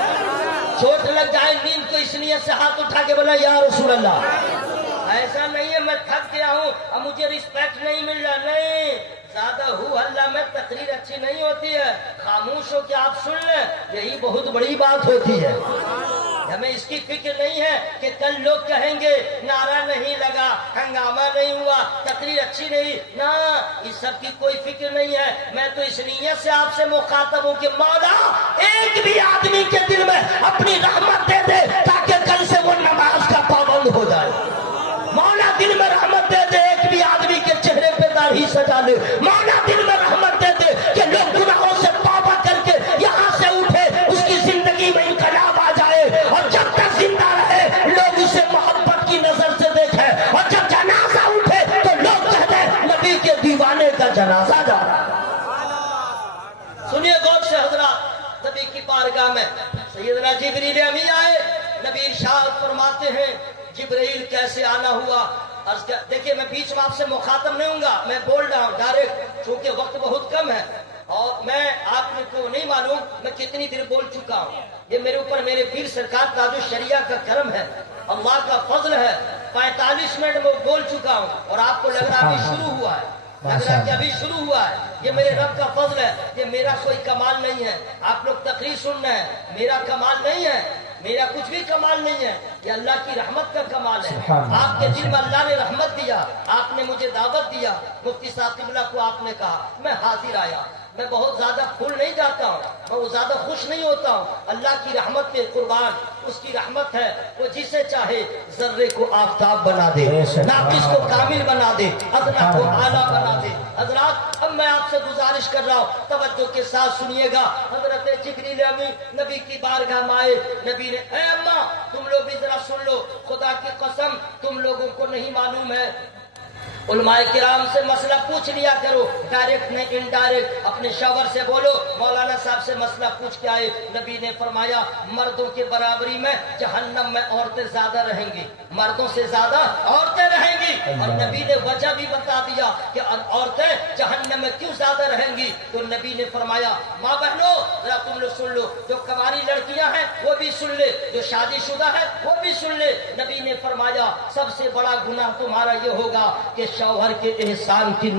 چوٹ لگ جائے نیند کو اس نیت سے ہاتھ اٹھا کے بولے یا رسول اللہ۔ ایسا نہیں ہے میں تھک گیا ہوں اب مجھے رسپیکٹ نہیں مل رہا، نہیں، زیادہ ہو ہلہ میں تقریر اچھی نہیں ہوتی ہے، خاموش ہو کے آپ سن لیں، یہی بہت بڑی بات ہوتی ہے۔ ہمیں اس کی فکر نہیں ہے کہ کل لوگ کہیں گے نعرہ نہیں لگا، ہنگامہ نہیں ہوا، تقریر اچھی نہیں، نہ اس سب کی کوئی فکر نہیں ہے۔ میں تو اس نیت سے آپ سے مخاطب ہوں کہ مولا ایک بھی آدمی کے دل میں اپنی رحمت دے دے تاکہ کل سے وہ نماز کا پابند ہو جائے۔ مولا دل میں رحمت دے دے، ایک بھی آدمی کے چہرے پہ داڑھی سجا لے۔ مولا دل میں رحمت دے دے کہ لوگ گناہوں سے توبہ کر کے یہاں سے اٹھے، اس کی زندگی میں انقلاب آ جائے، اور جب تک زندہ رہے لوگ اسے محبت کی نظر سے دیکھیں، اور جب جنازہ اٹھے تو لوگ کہتے ہیں نبی کے دیوانے کا جنازہ جا رہا ہے۔ سنیے غور سے حضرات، نبی کی بارگاہ میں سیدنا جبریل امی آئے، نبی ارشاد فرماتے ہیں جبرائیل کیسے آنا ہوا؟ دیکھیں میں بیچ میں آپ سے مخاطب نہیں ہوں گا، میں بول رہا ہوں ڈائریکٹ، چونکہ وقت بہت کم ہے اور میں آپ کو نہیں معلوم میں کتنی دیر بول چکا ہوں۔ یہ میرے اوپر میرے پیر سرکار تاج الشریعہ کا کرم ہے، اللہ کا فضل ہے۔ 45 منٹ میں بول چکا ہوں اور آپ کو لگ رہا ابھی شروع ہوا ہے، لگ رہا کہ ابھی شروع ہوا ہے۔ یہ میرے رب کا فضل ہے، یہ میرا کوئی کمال نہیں ہے۔ آپ لوگ تقریر سن رہے ہیں، میرا کمال نہیں ہے، میرا کچھ بھی کمال نہیں ہے، یہ اللہ کی رحمت کا کمال ہے۔ آپ کے دل میں اللہ نے رحمت دیا، آپ نے مجھے دعوت دیا، مفتی صاحب قبلہ کو آپ نے کہا، میں حاضر آیا۔ میں بہت زیادہ پھول نہیں جاتا ہوں، میں زیادہ خوش نہیں ہوتا ہوں، اللہ کی رحمت پہ قربان، اس کی رحمت ہے، وہ جسے چاہے ذرے کو آفتاب بنا دے، ناقص کو کامل بنا دے، ادنا کو اعلیٰ بنا دے۔ حضرات اب میں آپ سے گزارش کر رہا ہوں، توجہ کے ساتھ سنیے گا۔ حضرت جبریل امی نبی کی بارگاہ میں آئے، نبی نے اے اماں تم لوگ بھی ذرا سن لو، خدا کی قسم تم لوگوں کو نہیں معلوم ہے، علماء کرام سے مسئلہ پوچھ لیا کرو، ڈائریکٹ نہیں انڈائریکٹ، اپنے شاور سے بولو مولانا صاحب سے مسئلہ پوچھ کے آئے۔ نبی نے فرمایا مردوں کے برابری میں جہنم میں عورتیں زیادہ رہیں گی، مردوں سے زیادہ عورتیں رہیں گی، اور نبی نے وجہ بھی بتا دیا کہ عورتیں جہنم میں کیوں زیادہ رہیں گی۔ تو نبی نے فرمایا ماں بہنوں ذرا تم لوگ سن لو، جو کنواری لڑکیاں ہیں وہ بھی سن لے، جو شادی شدہ ہے وہ بھی سن لے۔ نبی نے فرمایا سب سے بڑا گناہ تمہارا یہ ہوگا کہ شوہر کے احسان کی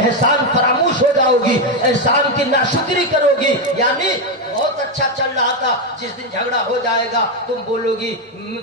احسان فراموش ہو جاؤ گی، احسان کی ناشکری کرو گی، یعنی بہت اچھا چل رہا تھا، جس دن جھگڑا ہو جائے گا تم بولو گی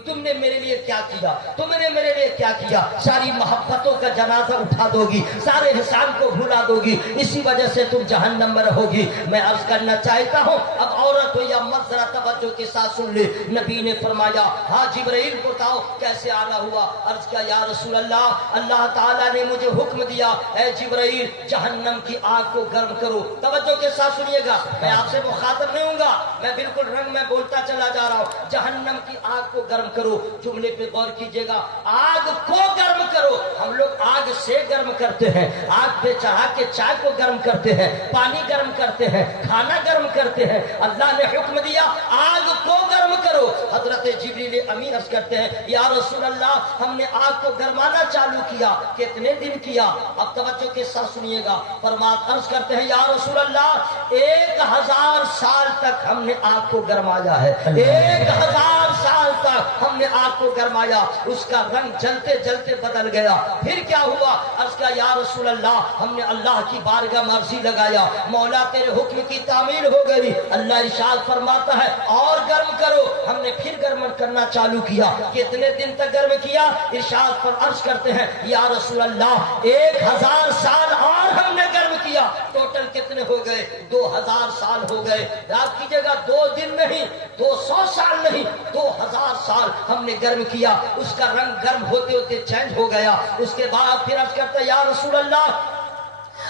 تم نے میرے لیے کیا کیا، تم نے میرے لیے کیا کیا، ساری محبتوں کا جنازہ اٹھا دو گی، سارے احسان کو بھلا دو گی، اسی وجہ سے تم جہنم میں رہو گی۔ میں عرض کرنا چاہتا ہوں اب عورت ہو یا مرد ذرا توجہ کے ساتھ سن لے۔ نبی نے فرمایا ہاں جبرائیل بتاؤ کیسے آنا ہوا؟ عرض کیا یا رسول اللہ، اللہ تعالیٰ نے مجھے حکم دیا اے جبرائیل جہنم کی آگ کو گرم کرو۔ توجہ کے ساتھ سنیے گا، میں آپ سے مخاطب نہیں ہوں گا، میں بالکل رنگ میں بولتا چلا جا رہا ہوں۔ جہنم کی آگ کو گرم کرو، جملے پہ غور کیجئے گا، آگ کو گرم کرو۔ ہم لوگ آگ سے گرم کرتے ہیں، آگ پہ چڑھا کے چائے کو گرم کرتے ہیں، پانی گرم کرتے ہیں، کھانا گرم کرتے ہیں۔ اللہ نے حکم دیا آگ کو گرم کرو۔ حضرت جبریل امی عرض کرتے ہیں یا رسول اللہ ہم نے آگ کو گرمانا چالو کیا، کتنے دن کیا؟ اب توجہ کے ساتھ سنیے گا، فرمات عرض کرتے ہیں یا رسول اللہ 1000 سال تک ہم نے آگ کو گرمایا ہے، 1000 سال تک ہم نے آگ کو گرمایا، اس کا رنگ جلتے جلتے بدل گیا۔ پھر کیا ہوا؟ عرض کیا یا رسول اللہ ہم نے اللہ کی بارگاہ میں عرضی لگایا، مولا تیرے حکم کی تعمیل ہو گئی۔ اللہ ارشاد فرماتا ہے اور گرم کرو، ہم نے پھر گرم کرنا چالو کیا۔ کتنے دن تک گرم کیا؟ ارشاد پر عرض کرتے ہیں یا رسول اللہ 1000 سال اور ہم نے گرم کیا، ٹوٹل کتنے ہو گئے؟ 2000 سال ہو گئے۔ یاد کیجئے گا 2 دن نہیں، 200 سال نہیں، 2000 سال ہم نے گرم کیا، اس کا رنگ گرم ہوتے ہوتے چینج ہو گیا۔ اس کے بعد پھر عرض کرتا ہے یا رسول اللہ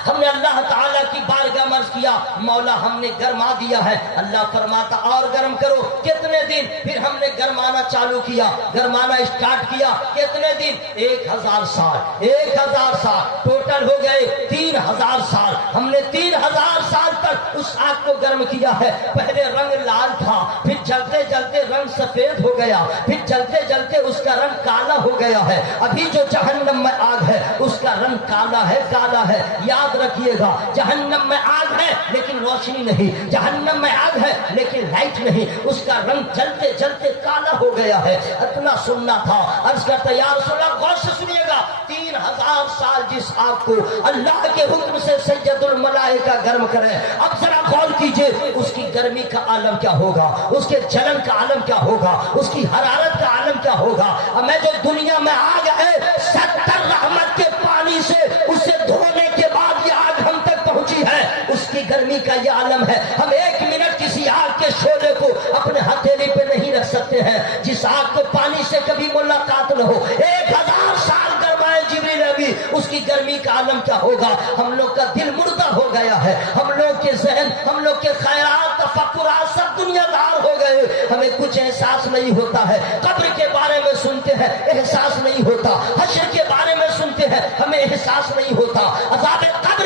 ہم نے اللہ تعالیٰ کی بارگاہ میں عرض کیا مولا ہم نے گرما دیا ہے۔ اللہ فرماتا اور گرم کرو، کتنے دن؟ پھر ہم نے گرمانا چالو کیا، گرمانا اسٹارٹ کیا، کتنے دن؟ 1000 سال، 1000 سال ٹوٹل ہو گئے 3000 سال۔ ہم نے 3000 سال تک اس آگ کو گرم کیا ہے۔ پہلے رنگ لال تھا، پھر جلتے جلتے رنگ سفید ہو گیا، پھر جلتے جلتے اس کا رنگ کالا ہو گیا ہے۔ ابھی جو جہنم میں آگ ہے اس کا رنگ کالا ہے، کالا ہے۔ یاد رکھیے گا جہنم میں آگ ہے لیکن روشنی نہیں، جہنم میں آگ ہے لیکن لائٹ نہیں، اس کا رنگ جلتے جلتے کالا ہو گیا ہے۔ اتنا سننا تھا، عرض کرتا یا رسول اللہ غور سے سنیے گا 3000 3000 سال جس آگ کو اللہ کے حکم سے سید الملائکہ گرم کرے، اب ذرا غور کیجئے اس کی گرمی کا عالم کیا ہوگا، اس کے جلن کا عالم کیا ہوگا، اس کی حرارت کا عالم کیا ہوگا۔ ہمیں جو دنیا میں آگ ہے 70 رحمت کے پانی سے اسے دھونے کے بعد یہ آگ ہم تک پہنچی ہے، اس کی گرمی کا یہ عالم ہے۔ ہم 1 منٹ کسی آگ کے شعلے کو اپنے ہتھیلی پہ نہیں رکھ سکتے ہیں، جس آگ کو پانی سے کبھی ملاقات نہ ہو، 1000 سال گرمائے جبریل ابھی، اس کی گرمی کا عالم کیا ہوگا۔ ہم لوگ کا دل مردہ ہو گیا ہے، ہم لوگ کے ذہن، ہم لوگ کے خیالات، تفکرات سب دنیا دار ہو گئے، ہمیں کچھ احساس نہیں ہوتا ہے۔ قبر کے بارے میں سنتے ہیں احساس نہیں ہوتا، حشر کے بارے میں سنتے ہیں ہمیں احساس نہیں ہوتا، عذاب قبر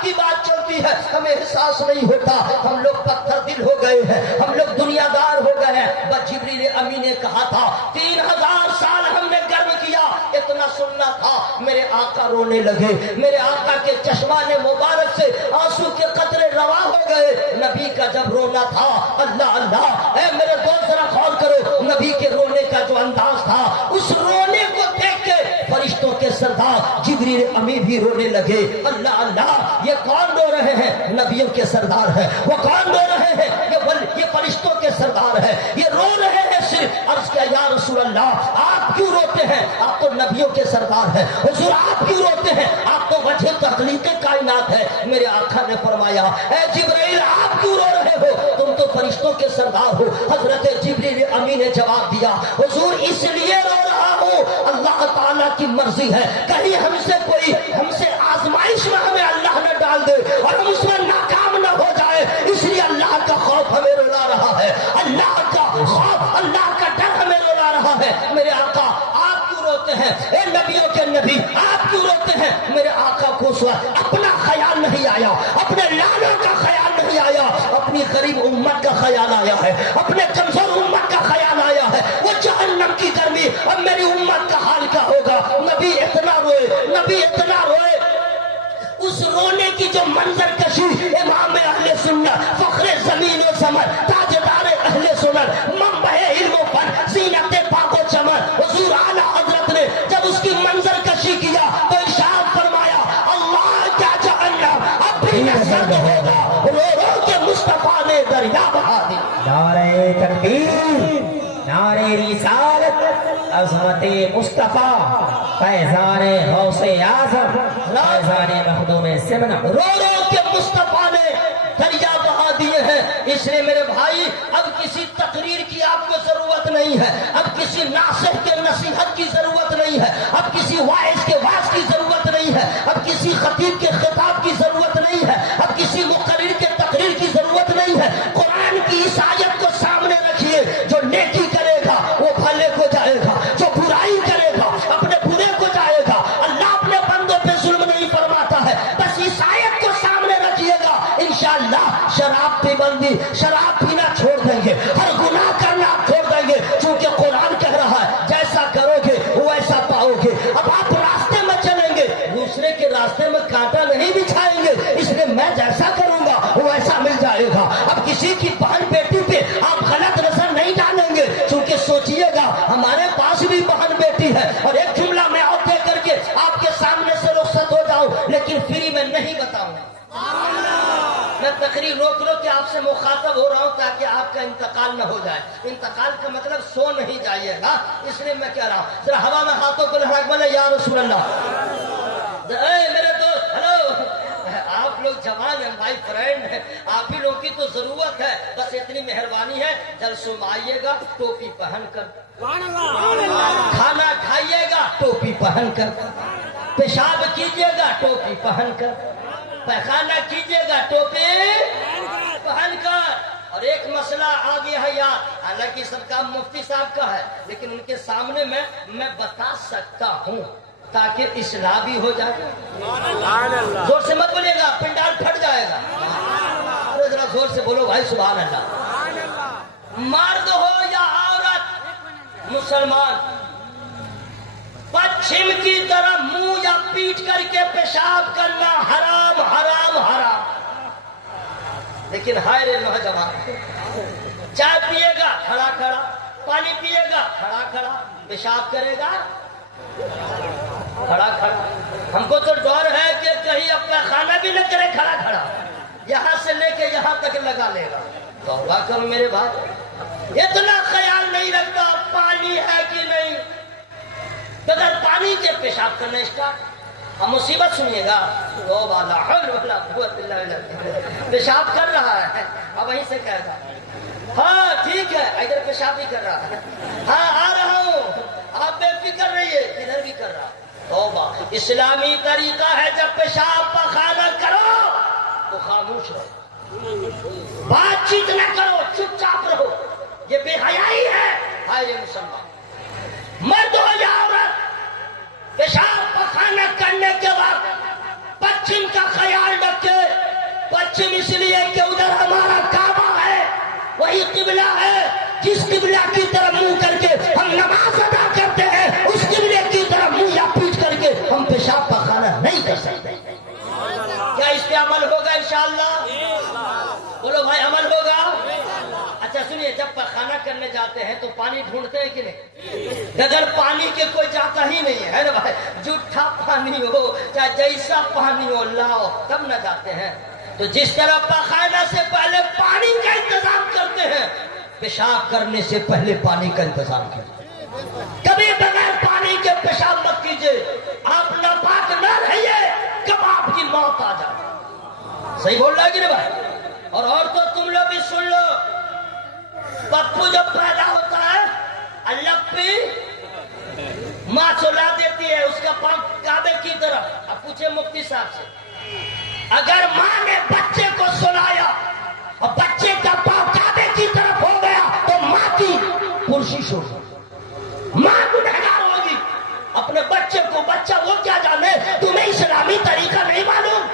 کی بات چلتی ہے ہمیں احساس نہیں ہوتا۔ ہم لوگ پتھر دل ہو گئے ہیں، ہم لوگ دنیا دار ہو گئے ہیں۔ بس جبریل امی نے کہا تھا 3000 سال ہم نے گرم کیا، اتنا سننا تھا میرے آقا رونے لگے، میرے آقا کے چشمان مبارک سے آنسو کے قطرے روا ہو گئے۔ نبی کا جب رونا تھا، اللہ اللہ، اے میرے دوست ذرا غور کرو، نبی کے رونے کا جو انداز تھا، اس رونے کو دیکھ کے فرشتوں کے سردار جبریل امی بھی رونے لگے۔ اللہ اللہ، یہ کون رو رہے ہیں؟ نبیوں کے سردار ہیں۔ وہ کون رو رہے ہیں؟ یہ فرشتوں کے سردار ہیں۔ یہ رو رہے ہیں صرف عرض کیا یا رسول اللہ آپ کیوں روتے ہیں؟ آپ تو نبیوں کے سردار ہیں۔ حضور آپ کیوں روتے ہیں؟ آپ تو وجہ تخلیق کائنات ہے۔ میرے آقا نے فرمایا اے جبرائیل آپ کیوں رو رہے ہو؟ تم تو فرشتوں کے سردار ہو۔ حضرت جبریل امی نے جواب دیا حضور اس لیے رو رہا ہوں، اللہ تعالیٰ کی مرضی ہے کہیں ہم سے آزمائش میں ہمیں اللہ نہ ڈال دے اور ہم اس میں ناکام نہ ہو جائے، اس لیے اللہ کا خوف ہمیں رلا رہا ہے، اللہ کا خوف، اللہ کا ڈر ہمیں رلا رہا ہے۔ میرے آقا آپ کیوں روتے ہیں؟ اے نبیوں کے نبی آپ کیوں روتے ہیں؟ میرے آقا کو اپنا خیال نہیں آیا، اپنے لالوں کا خیال نہیں آیا، اپنی غریب امت کا خیال آیا ہے، اپنے کمزور امت کا خیال آیا ہے۔ وہ جہنم کی گرمی اب میری امت کا حال کیا ہوگا؟ نبی اتنا روئے، نبی اتنا روئے، اس رونے کی جو منظر کشی امام اہل سنت، فخر زمین و زمن، تاجدار اہل سنت، منبع علم و فن، زینت پاک و چمن، حضور اعلی حضرت نے جب اس کی منظر کشی کیا تو ارشاد فرمایا اللہ کیا جہنم اب بھی نہ سرد ہوگا، رو رو کے مصطفیٰ نے دریا بہا دی۔ نعرہ تکبیر، نعرہ رسالت، عظمت مصطفیٰ، فیضان غوث اعظم، فیضان مخدوم سمنا، رو رو کے مصطفیٰ نے دریا بہا دیے ہیں۔ اس لیے میرے بھائی اب کسی تقریر کی آپ کو ضرورت نہیں ہے، اب کسی ناصح کے نصیحت کی ضرورت نہیں ہے، اب کسی واعظ کے واعظ کی ضرورت نہیں ہے، اب کسی خطیب کے خطاب کی ضرورت نہیں ہے، اب کسی مقرر کے تقریر کی ضرورت نہیں ہے۔ قرآن کی اس آیت کو سامنے رکھیے، جو نیکی کرے گا وہ بھلے کو جائے گا، جو برائی کرے گا اپنے برے کو جائے گا۔ اللہ اپنے بندوں پہ ظلم نہیں فرماتا ہے، بس اس آیت کو سامنے رکھیے گا، انشاءاللہ شراب پہ بندی، شراب پینا چھوڑ دیں گے، ہر گناہ کرنا چھوڑ دیں گے، چونکہ قرآن کہہ رہا ہے جیسا کرو گے ویسا پاؤ گے۔ اب آپ راستے میں چلیں گے، دوسرے کے راستے میں کانٹا نہیں بچھائیں گے، اس لیے میں جیسا کروں گا ویسا مل جائے گا۔ اب کسی کی بہن بیٹی پہ آپ غلط نظر نہیں ڈالیں گے، چونکہ سوچئے گا ہمارے پاس بھی بہن بیٹی ہے، اور ایک جملہ میں اور دے کر کے آپ کے سامنے سے رخصت ہو جاؤں، لیکن فری میں نہیں بتاؤں گا۔ میں تقریر روک لو کہ آپ سے مخاطب ہو رہا ہوں تاکہ آپ کا انتقال نہ ہو جائے۔ انتقال کا مطلب سو نہیں جائیے گا، اس لیے میں کہہ رہا ہوں ذرا ہوا میں ہاتھوں کو لہرا کے بولے یا رسول اللہ۔ اے میرے دوست ہلو، آپ لوگ جوان ہیں، بھائی فرینڈ ہیں، آپ ہی لوگ کی تو ضرورت ہے، بس اتنی مہربانی ہے جلسوں میں آئیے گا ٹوپی پہن کر، کھانا کھائیے گا ٹوپی پہن کر، پیشاب کیجیے گا ٹوپی پہن کر، پیخانہ کیجیے گا ٹوپی پہن کر۔ اور ایک مسئلہ آ گیا ہے یار، حالانکہ سب کام مفتی صاحب کا ہے، لیکن ان کے سامنے میں بتا سکتا ہوں تاکہ اصلاح بھی ہو جائے۔ زور سے مت بولیے گا، پنڈال پھٹ جائے گا، ذرا زور سے بولو بھائی سبحان اللہ۔ مرد ہو یا عورت، مسلمان پچھم کی طرف منہ یا پیٹ کر کے پیشاب کرنا حرام حرام حرام، لیکن ہائے رے نوجوان، چائے پیے گا کھڑا کھڑا، پانی پیے گا کھڑا کھڑا، پیشاب کرے گا کھڑا کھڑا ہم کو تو ڈر ہے کہ کہیں اپنا کھانا بھی نہ کرے کھڑا کھڑا، یہاں سے لے کے یہاں تک لگا لے گا۔ توبہ کرو میرے بھائی، اتنا خیال نہیں رکھتا پانی ہے کہ نہیں، بغیر پانی کے پیشاب کرنا اسٹارٹ۔ اب مصیبت سنیے گا، توبہ لا حول ولا قوت الا باللہ، پیشاب کر رہا ہے، اب وہیں سے کہے گا ہاں ٹھیک ہے، ادھر پیشاب بھی کر رہا ہے، ہاں آ رہا ہوں، آپ بے فکر رہیے، ادھر بھی کر رہا۔ توبہ اسلامی طریقہ ہے، جب پیشاب پخانہ کرو تو خاموش رہو، بات چیت نہ کرو، چپ چاپ رہو، یہ بے حیائی ہے۔ ہائے مسلمان، مرد ہو یا عورت، پیشاب پخانہ کرنے کے بعد پچھم کا خیال رکھے۔ پچھم اس لیے کہ ادھر ہمارا کعبہ ہے، وہی قبلہ ہے، جس قبلہ کی طرف منہ کر کے ہم نماز ادا کرتے ہیں، اس قبلے کی طرف منہ یا پیٹ کر کے ہم پیشاب پخانہ نہیں کر سکتے۔ کیا اس پہ عمل ہوگا انشاءاللہ؟ بولو بھائی، عمل ہوگا؟ اچھا سنیے، جب پخانہ کرنے جاتے ہیں تو پانی ڈھونڈتے ہیں کہ نہیں؟ اگر پانی کے کوئی جاتا ہی نہیں ہے نا بھائی، جھوٹا پانی ہو چاہے جیسا پانی ہو، لاؤ تب نہ جاتے ہیں۔ تو جس طرح پخانہ سے پہلے پانی کا انتظام کرتے ہیں، پیشاب کرنے سے پہلے پانی کا انتظام کرتے ہیں۔ کبھی بغیر پانی کے پیشاب مت کیجیے، آپ ناپاک نہ رہیے، کب آپ کی موت آ جائے۔ صحیح بول رہا ہے کہ نہیں بھائی؟ اور عورتوں تم لوگ بھی سن لو، پپو جب پیدا ہوتا ہے اللہ پہ ماں چلا دیتی ہے اس کا پاؤں کعبے کی طرف۔ اب پوچھے مفتی صاحب سے، اگر ماں نے بچے کو سلایا اور بچے کا پاؤں کعبے کی طرف ہو گیا تو ماں کی پرشش ہوگی، ماں گنہگار ہوگی۔ اپنے بچے کو، بچہ وہ کیا جانے، تمہیں اسلامی طریقہ نہیں معلوم،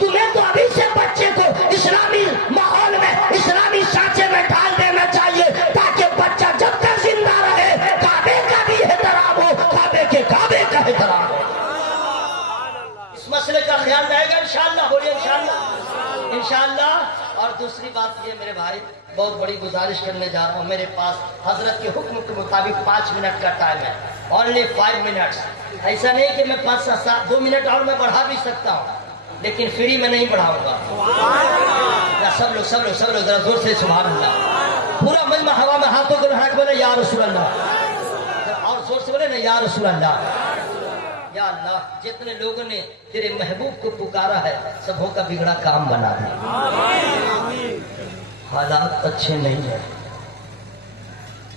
تمہیں تو ابھی سے بچے کو اسلامی ماحول میں، اسلامی سانچے میں ڈال دینا چاہیے تاکہ بچہ جب تک زندہ رہے کعبے کا بھی احترام ہو، کعبے کے کعبے کا احترام ہو۔ اس مسئلے کا خیال رہے گا انشاءاللہ، بولیے انشاءاللہ، انشاءاللہ۔ اور دوسری بات یہ میرے بھائی، بہت بڑی گزارش کرنے جا رہا ہوں، میرے پاس حضرت کے حکم کے مطابق 5 منٹ کا ٹائم ہے، اونلی 5 منٹس۔ ایسا نہیں کہ میں 2 منٹ اور میں بڑھا بھی سکتا ہوں، لیکن فری میں نہیں بڑھاؤں گا۔ سب لوگ ذرا زور سے سبحان اللہ، پورا مجمع ہوا میں ہاتھوں کو لہرا کے بولے یا رسول اللہ، اور زور سے بولے نا یا رسول اللہ۔ یا اللہ، جتنے لوگوں نے تیرے محبوب کو پکارا ہے سبوں کا بگڑا کام بنا دے۔ حالات اچھے نہیں ہیں،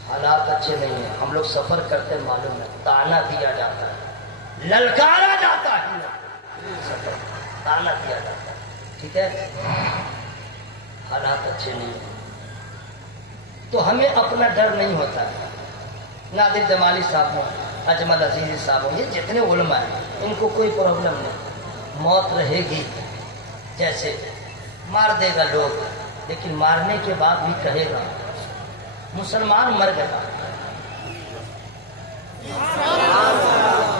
حالات اچھے نہیں ہیں، ہم لوگ سفر کرتے معلوم ہے، تانا دیا جاتا ہے، للکارا جاتا ہے، سفر تانا دیا جاتا ہے، ٹھیک ہے، حالات اچھے نہیں ہیں تو ہمیں اپنا ڈر نہیں ہوتا ہے۔ نادر جمالی صاحب ہوں، اجمل عزیزی صاحب ہوں، یہ جتنے علماء ہیں ان کو کوئی پرابلم نہیں، موت رہے گی، جیسے مار دے گا لوگ لیکن مارنے کے بعد بھی کہے گا مسلمان مر گیا،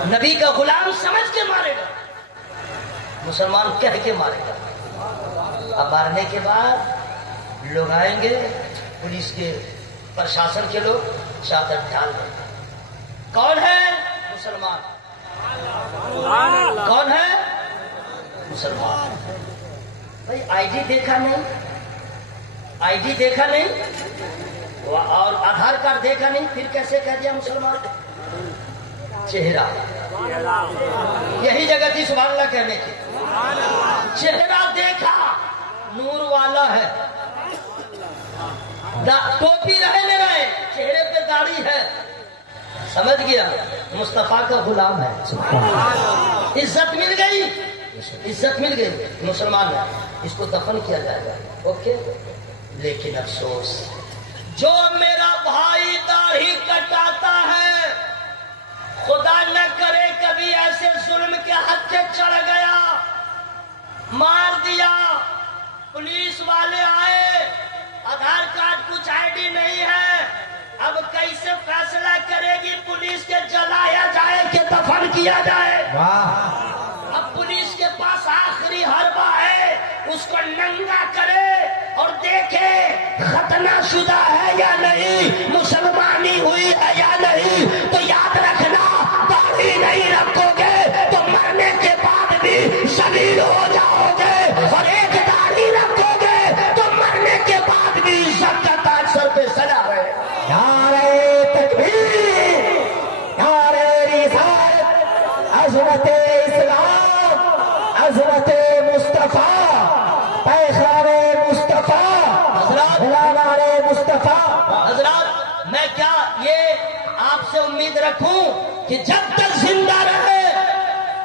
نبی کا غلام سمجھ کے مارے گا، مسلمان کہہ کے مارے گا۔ اب مارنے کے بعد لوگ آئیں گے، پولیس کے، پرشاسن کے لوگ شہادت ڈال دیں گے، کون ہے؟ مسلمان۔ کون ہے؟ مسلمان۔ بھائی آئی ڈی دیکھا نہیں، آئی ڈی دیکھا نہیں اور آدھار کارڈ دیکھا نہیں، پھر کیسے کہہ دیا مسلمان؟ چہرہ، یہی جگہ تھی سبحان اللہ کہنے کی، چہرہ دیکھا نور والا ہے، ٹوپی رہے نہ رہے، چہرے پہ داڑھی ہے، سمجھ گیا مصطفیٰ کا غلام ہے، عزت مل گئی، عزت مل گئی، مسلمان ہے، اس کو دفن کیا جائے گا، اوکے۔ لیکن افسوس جو میرا بھائی داڑھی کٹاتا ہے، خدا نہ کرے کبھی ایسے ظلم کے حد سے چڑھ گیا، مار دیا، پولیس والے آئے، آدھار کارڈ کچھ آئی ڈی نہیں ہے، اب کیسے فیصلہ کرے گی پولیس کے جلایا جائے کہ دفن کیا جائے؟ اب پولیس کے پاس آخری حربہ ہے، اس کو ننگا کرے اور دیکھے ختنہ شدہ ہے یا نہیں، مسلمانی ہوئی ہے یا نہیں، تو یاد رکھنا داڑھی نہیں رکھ شیخانے مصطفیٰ غلامان مصطفیٰ. حضرات میں کیا یہ آپ سے امید رکھوں کہ جب تک زندہ رہے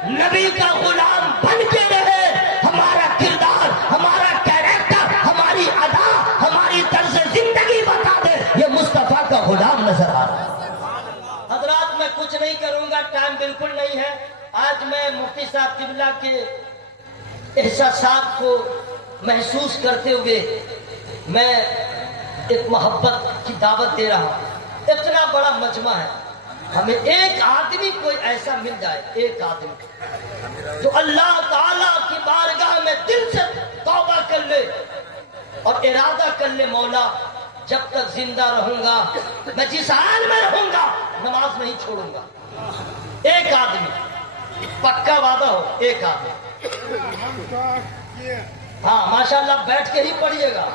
نبی کا غلام بن کے رہے، ہمارا کردار، ہمارا کیریکٹر، ہماری ادا، ہماری طرز زندگی بتا دے یہ مصطفیٰ کا غلام نظر آ رہا ہے. حضرات میں کچھ نہیں کروں گا، ٹائم بالکل نہیں ہے. آج میں مفتی صاحب قبلہ کے احساسات کو محسوس کرتے ہوئے میں ایک محبت کی دعوت دے رہا ہوں. اتنا بڑا مجمع ہے، ہمیں ایک آدمی کوئی ایسا مل جائے، ایک آدمی تو اللہ تعالیٰ کی بارگاہ میں دل سے توبہ کر لے اور ارادہ کر لے، مولا جب تک زندہ رہوں گا، میں جس حال میں رہوں گا نماز نہیں چھوڑوں گا. ایک آدمی پکا وعدہ ہو، ایک آدمی. ہاں ماشاءاللہ بیٹھ کے ہی پڑھیے گا،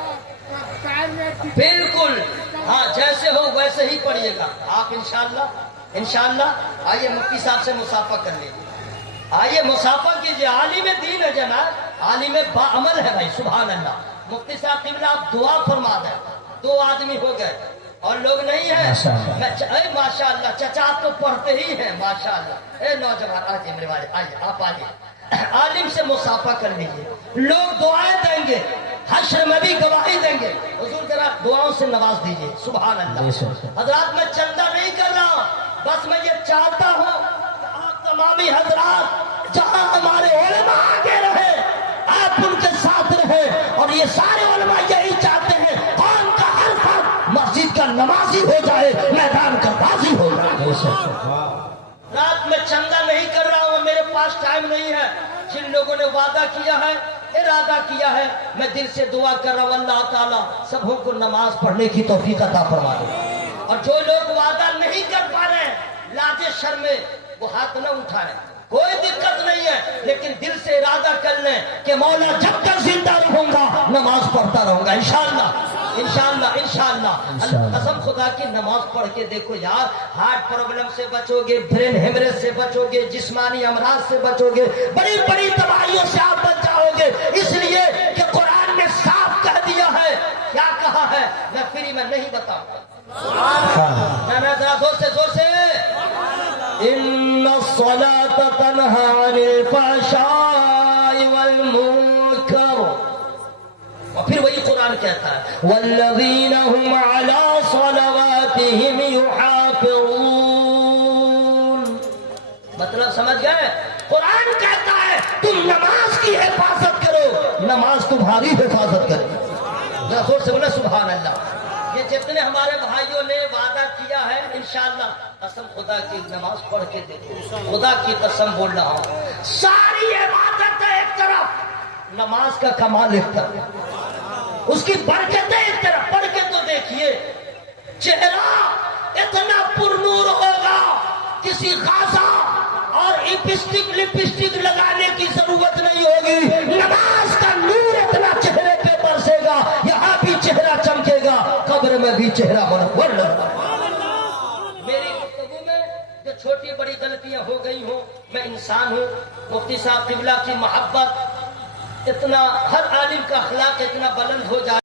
بالکل ہاں جیسے ہو ویسے ہی پڑھیے گا آپ انشاءاللہ. آئیے مفتی صاحب سے مصافحہ کر لیجیے، آئیے مصافحہ کیجیے. عالم دین ہے جناب، عالم با عمل ہے بھائی، سبحان اللہ. مفتی صاحب قبلہ آپ دعا فرما دیں. 2 آدمی ہو گئے اور لوگ نہیں ہیں. ماشاءاللہ چچا آپ تو پڑھتے ہی ہیں ماشاءاللہ. اے نوجوان آجیے میرے والے، آئیے آپ آئیے. عالم سے مصافحہ کر لیجیے، لوگ دعائیں دیں گے، حشر میں بھی گواہی دیں گے. حضور ذرا دعاؤں سے نواز دیجیے، سبحان اللہ. حضرات میں چندہ نہیں کر رہا ہوں، بس میں یہ چاہتا ہوں کہ آپ تمامی حضرات جہاں ہمارے علماء آگے رہے آپ ان کے ساتھ رہے، اور یہ سارے علماء یہی چاہتے ہیں قوم کا ہر فرد مسجد کا نمازی ہو جائے، میدان کا بازی ہو جائے. رات میں چندہ نہیں کر رہا ہوں، میرے پاس ٹائم نہیں ہے. جن لوگوں نے وعدہ کیا ہے، ارادہ کیا ہے، میں دل سے دعا کر رہا ہوں اللہ تعالیٰ سبوں کو نماز پڑھنے کی توفیق عطا فرما دے. اور جو لوگ وعدہ نہیں کر پا رہے ہیں لاج شرمے وہ ہاتھ نہ اٹھائیں، کوئی دقت نہیں ہے، لیکن دل سے ارادہ کر لیں کہ مولا جب تک زندہ رہوں گا نماز پڑھتا رہوں گا انشاءاللہ. قسم خدا کی نماز پڑھ کے دیکھو یار، ہارٹ پرابلم سے بچو گے، برین ہیمریج سے بچو گے، جسمانی امراض سے بچو گے، بڑی بڑی تباہیوں سے آپ بچ جاؤ گے. اس لیے کہ قرآن نے صاف کہہ دیا ہے. کیا کہا ہے؟ میں فری میں نہیں بتاؤں گا. ذرا زور سے ان الصلاۃ تنہی عن الفحشاء والمنکر. اور پھر وہی قرآن کہتا ہے والذین هم علی صلواتهم یحافظون. مطلب سمجھ گئے؟ قرآن کہتا ہے تم نماز کی حفاظت کرو، نماز تمہاری حفاظت کرے. ذرا زور سے بولے سبحان اللہ. یہ جتنے ہمارے بھائیوں نے وعدہ کیا ہے انشاءاللہ قسم خدا کی نماز پڑھ کے دیکھو، خدا کی قسم بول رہا ہوں، ساری عبادت ایک طرف، نماز کا کمال ایک طرف، اس کی برکتیں ایک طرف. پڑھ کے تو دیکھیے چہرہ اتنا پر نور ہوگا، کسی غازہ اور لپسٹک لگانے کی ضرورت نہیں ہوگی. نماز کا نور اتنا چہرے پہ برسے گا، یہاں بھی چہرہ چمکے گا، قبر میں بھی چہرہ منور ہوگا. میری گفتگو میں جو چھوٹی بڑی غلطیاں ہو گئی ہوں، میں انسان ہوں. مفتی صاحب قبلہ کی محبت اتنا، ہر عالم کا اخلاق اتنا بلند ہو جائے.